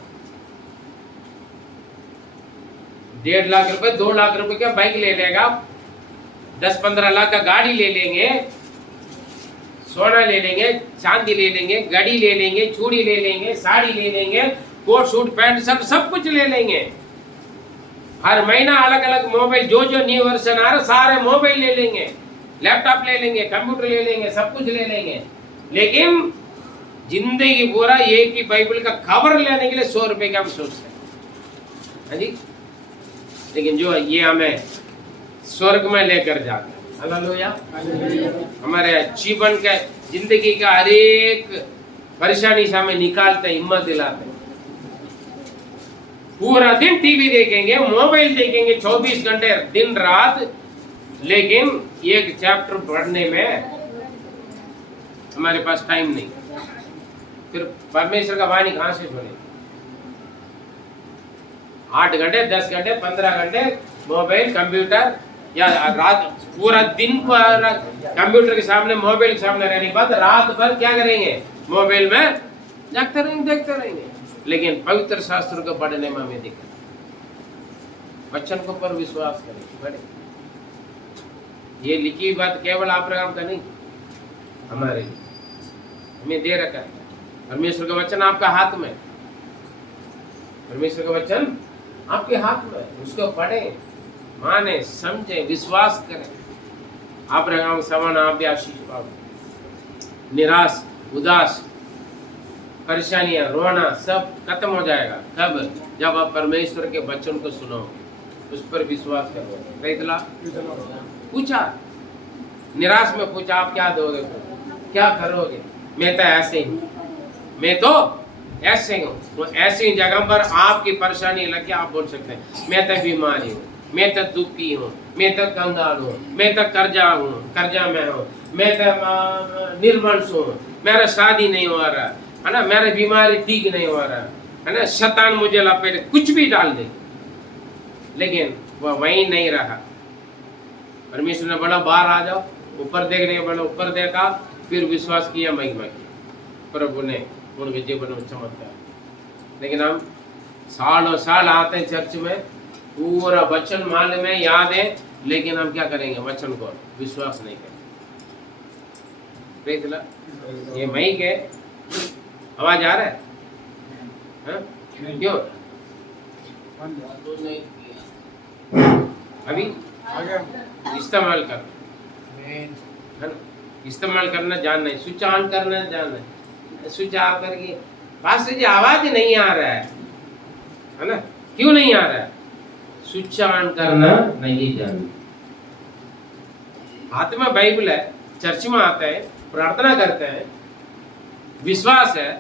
1.5 लाख रुपए 2 लाख रुपए का बाइक ले लेगा, 10-15 लाख का गाड़ी ले लेंगे, सोना ले लेंगे, चांदी ले लेंगे, घड़ी ले लेंगे, चूड़ी ले लेंगे, साड़ी ले लेंगे, कोट सूट पैंट सब कुछ ले लेंगे। हर महीना अलग अलग मोबाइल, जो न्यू वर्जन आ रहा सारे मोबाइल ले लेंगे, लैपटॉप ले लेंगे, कंप्यूटर ले लेंगे, सब कुछ ले लेंगे, लेकिन जिंदगी पूरा एक ही बाइबल का कवर लेने के लिए 100 रुपए का हम सोचते हैं, हाँ जी। लेकिन जो ये हमें स्वर्ग में लेकर जाते हैं। हालेलुया। हमारे जीवन के जिंदगी का हर एक परेशानी से हमें निकालते, हिम्मत दिलाते। पूरा दिन टीवी देखेंगे, मोबाइल देखेंगे 24 घंटे दिन रात, लेकिन एक चैप्टर पढ़ने में हमारे पास टाइम नहीं। फिर परमेश्वर का वाणी कहां से सुने? 8 घंटे 10 घंटे 15 घंटे मोबाइल कंप्यूटर, या रात पूरा दिन पर कंप्यूटर के सामने मोबाइल के सामने रहने के बाद रात भर क्या करेंगे? मोबाइल में जागते रहेंगे, देखते रहेंगे। लेकिन पवित्र शास्त्र को पढ़ने में हमें दिक्कत, वचन को पर विश्वास करें, पढ़े, ये लिखी हुई बात केवल अब्राहम का नहीं, हमारे लिए हमें दे रखा है। परमेश्वर का वचन आपका हाथ में, परमेश्वर का वचन आपके हाथ में, उसको पढ़ें, माने, समझें, विश्वास करें। अब्राहम समान आप भी आशीष पाओ। निराश, उदास, परेशानियां, रोना सब खत्म हो जाएगा। कब? जब आप परमेश्वर के वचन को सुनोगे, उस पर विश्वास करोगे। प्रेतला पूछा, निराश में पूछा, आप क्या दोगे, क्या करोगे? मैं तो ऐसे ही हूँ, मैं तो ऐसे हूँ। तो ऐसी जगह पर आपकी परेशानी लगे, आप बोल सकते हैं मैं तो बीमारी हूँ, मैं तो दुखी हूँ, मैं तो कंगाल हूँ, मैं तो कर्जा में हूँ, मैं तो निर्वंश हूँ, मेरा शादी नहीं हो रहा है ना, मेरा बीमारी ठीक नहीं हो रहा है ना, शैतान मुझे लपेटे, कुछ भी डाल दे, लेकिन वह वहीं नहीं रहा। परमेश्वर ने बोला बाहर आ जाओ, ऊपर देखने के बोला ऊपर देखा, फिर विश्वास किया, महिमा की, प्रभु ने उनके जीवन में चमत्कार। लेकिन हम सालों साल आते हैं चर्च में, पूरा वचन मालूम है, याद है, लेकिन हम क्या करेंगे? वचन को विश्वास नहीं करेंगे। ये मई के आवाज आ रहा है, क्यों अभी इस्तेमाल कर, है ना, इस्तेमाल करना जानना है, स्विच ऑन करना जानना है, स्विच ऑफ करके पास्टर जी आवाज नहीं आ रहा है ना, क्यों नहीं आ रहा है? स्विच ऑन करना नहीं जानना। हाथ में बाइबल है, चर्च में आता है, प्रार्थना करते हैं, विश्वास है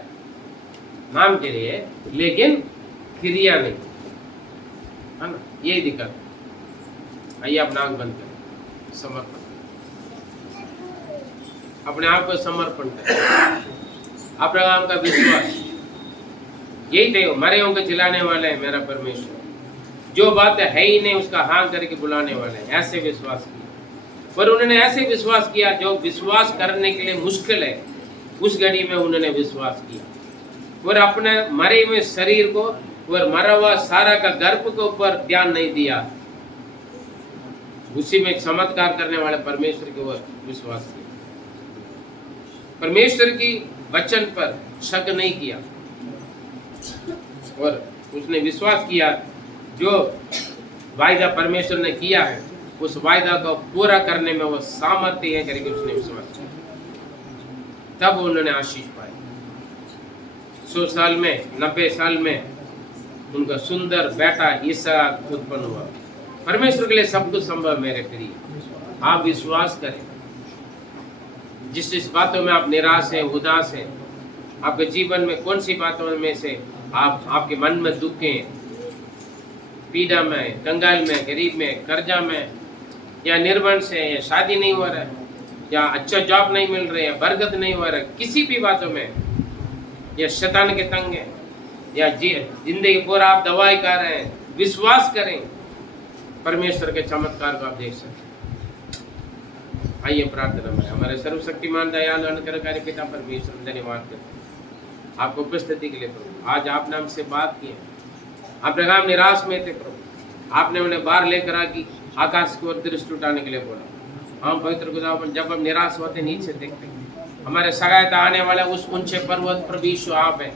नाम के लिए, लेकिन क्रिया नहीं, है ना, यही दिक्कत। आइए अपना आंख बंद करें, समर्पण, अपने आप को समर्पण करें। अब्राहम का विश्वास यही थे, मरे होंगे चिल्लाने वाले हैं मेरा परमेश्वर, जो बात है ही नहीं उसका हाँ करके बुलाने वाले हैं, ऐसे विश्वास किया। पर उन्होंने ऐसे विश्वास किया जो विश्वास करने के लिए मुश्किल है, उस घड़ी में उन्होंने विश्वास किया और अपने मरे हुए शरीर को और मरा हुआ सारा का गर्भ के ऊपर ध्यान नहीं दिया, उसी में चमत्कार करने वाले परमेश्वर के ओर विश्वास किया। परमेश्वर की वचन पर शक नहीं किया और उसने विश्वास किया, जो वायदा परमेश्वर ने किया है उस वायदा को पूरा करने में वो सामर्थ्य है करके उसने विश्वास किया। तब उन्होंने आशीष पाई। 100 साल में, 90 साल में उनका सुंदर बेटा इसहाक उत्पन्न हुआ। परमेश्वर के लिए सब कुछ संभव मेरे प्रिय, आप विश्वास करें। जिस बातों में आप निराश हैं, उदास हैं, आपके जीवन में कौन सी बातों में से आपके मन में दुख है, पीड़ा में, कंगाल में, गरीब में, कर्जा में, या निर्वंश है, या शादी नहीं हो रहा है, या अच्छा जॉब नहीं मिल रहा है, बरकत नहीं हो रहा है, किसी भी बातों में, या शैतान के तंग है, या जिंदगी पूरा आप दवाई कर रहे हैं, विश्वास करें, परमेश्वर के चमत्कार को आप देख सकते हैं। आइए प्रार्थना में। हमारे सर्वशक्तिमान दयालु अनुग्रहकारी पिता परमेश्वर, धन्यवाद करते हैं आपको उपस्थिति के लिए प्रभु। आज आपने हमसे बात की है, अब्राहम निराश में थे प्रभु, आपने उन्हें बाहर लेकर आके आकाश की ओर दृष्टि उठाने के लिए बोला। हम पवित्र खुदावन जब हम निराश होते, नीचे देखते, हमारे सहायता आने वाला उस ऊंचे पर्वत पर यीशु आप है।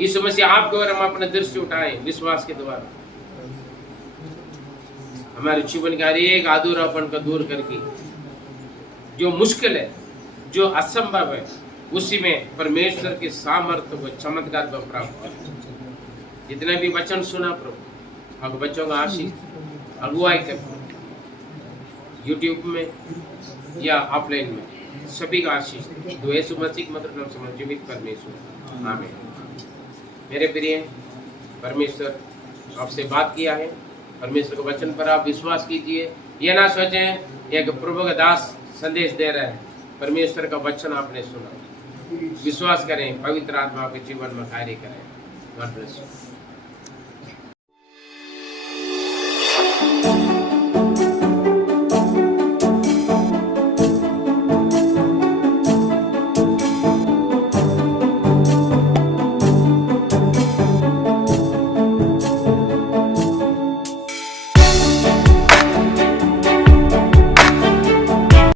यीशु मसीह आपके ओर हम अपने दृष्टि उठाएं विश्वास के द्वारा, हमारे जीवन का हर एक अधूरापन को दूर करके, जो मुश्किल है, जो असंभव है, उसी में परमेश्वर के सामर्थ्य को, चमत्कार को प्राप्त करें। जितने भी वचन सुना प्रभु, अब बच्चों का आशीष अगुवाई कर, यूट्यूब में या ऑफलाइन में, सभी का आशीष दो यीशु मसीह मतलब नाम से जीवित परमेश्वर, आमीन। मेरे प्रिय, परमेश्वर आपसे बात किया है, परमेश्वर के वचन पर आप विश्वास कीजिए। ये ना सोचें एक प्रभु का दास संदेश दे रहा है, परमेश्वर का वचन आपने सुना, विश्वास करें, पवित्र आत्मा के जीवन में कार्य करें। God bless you.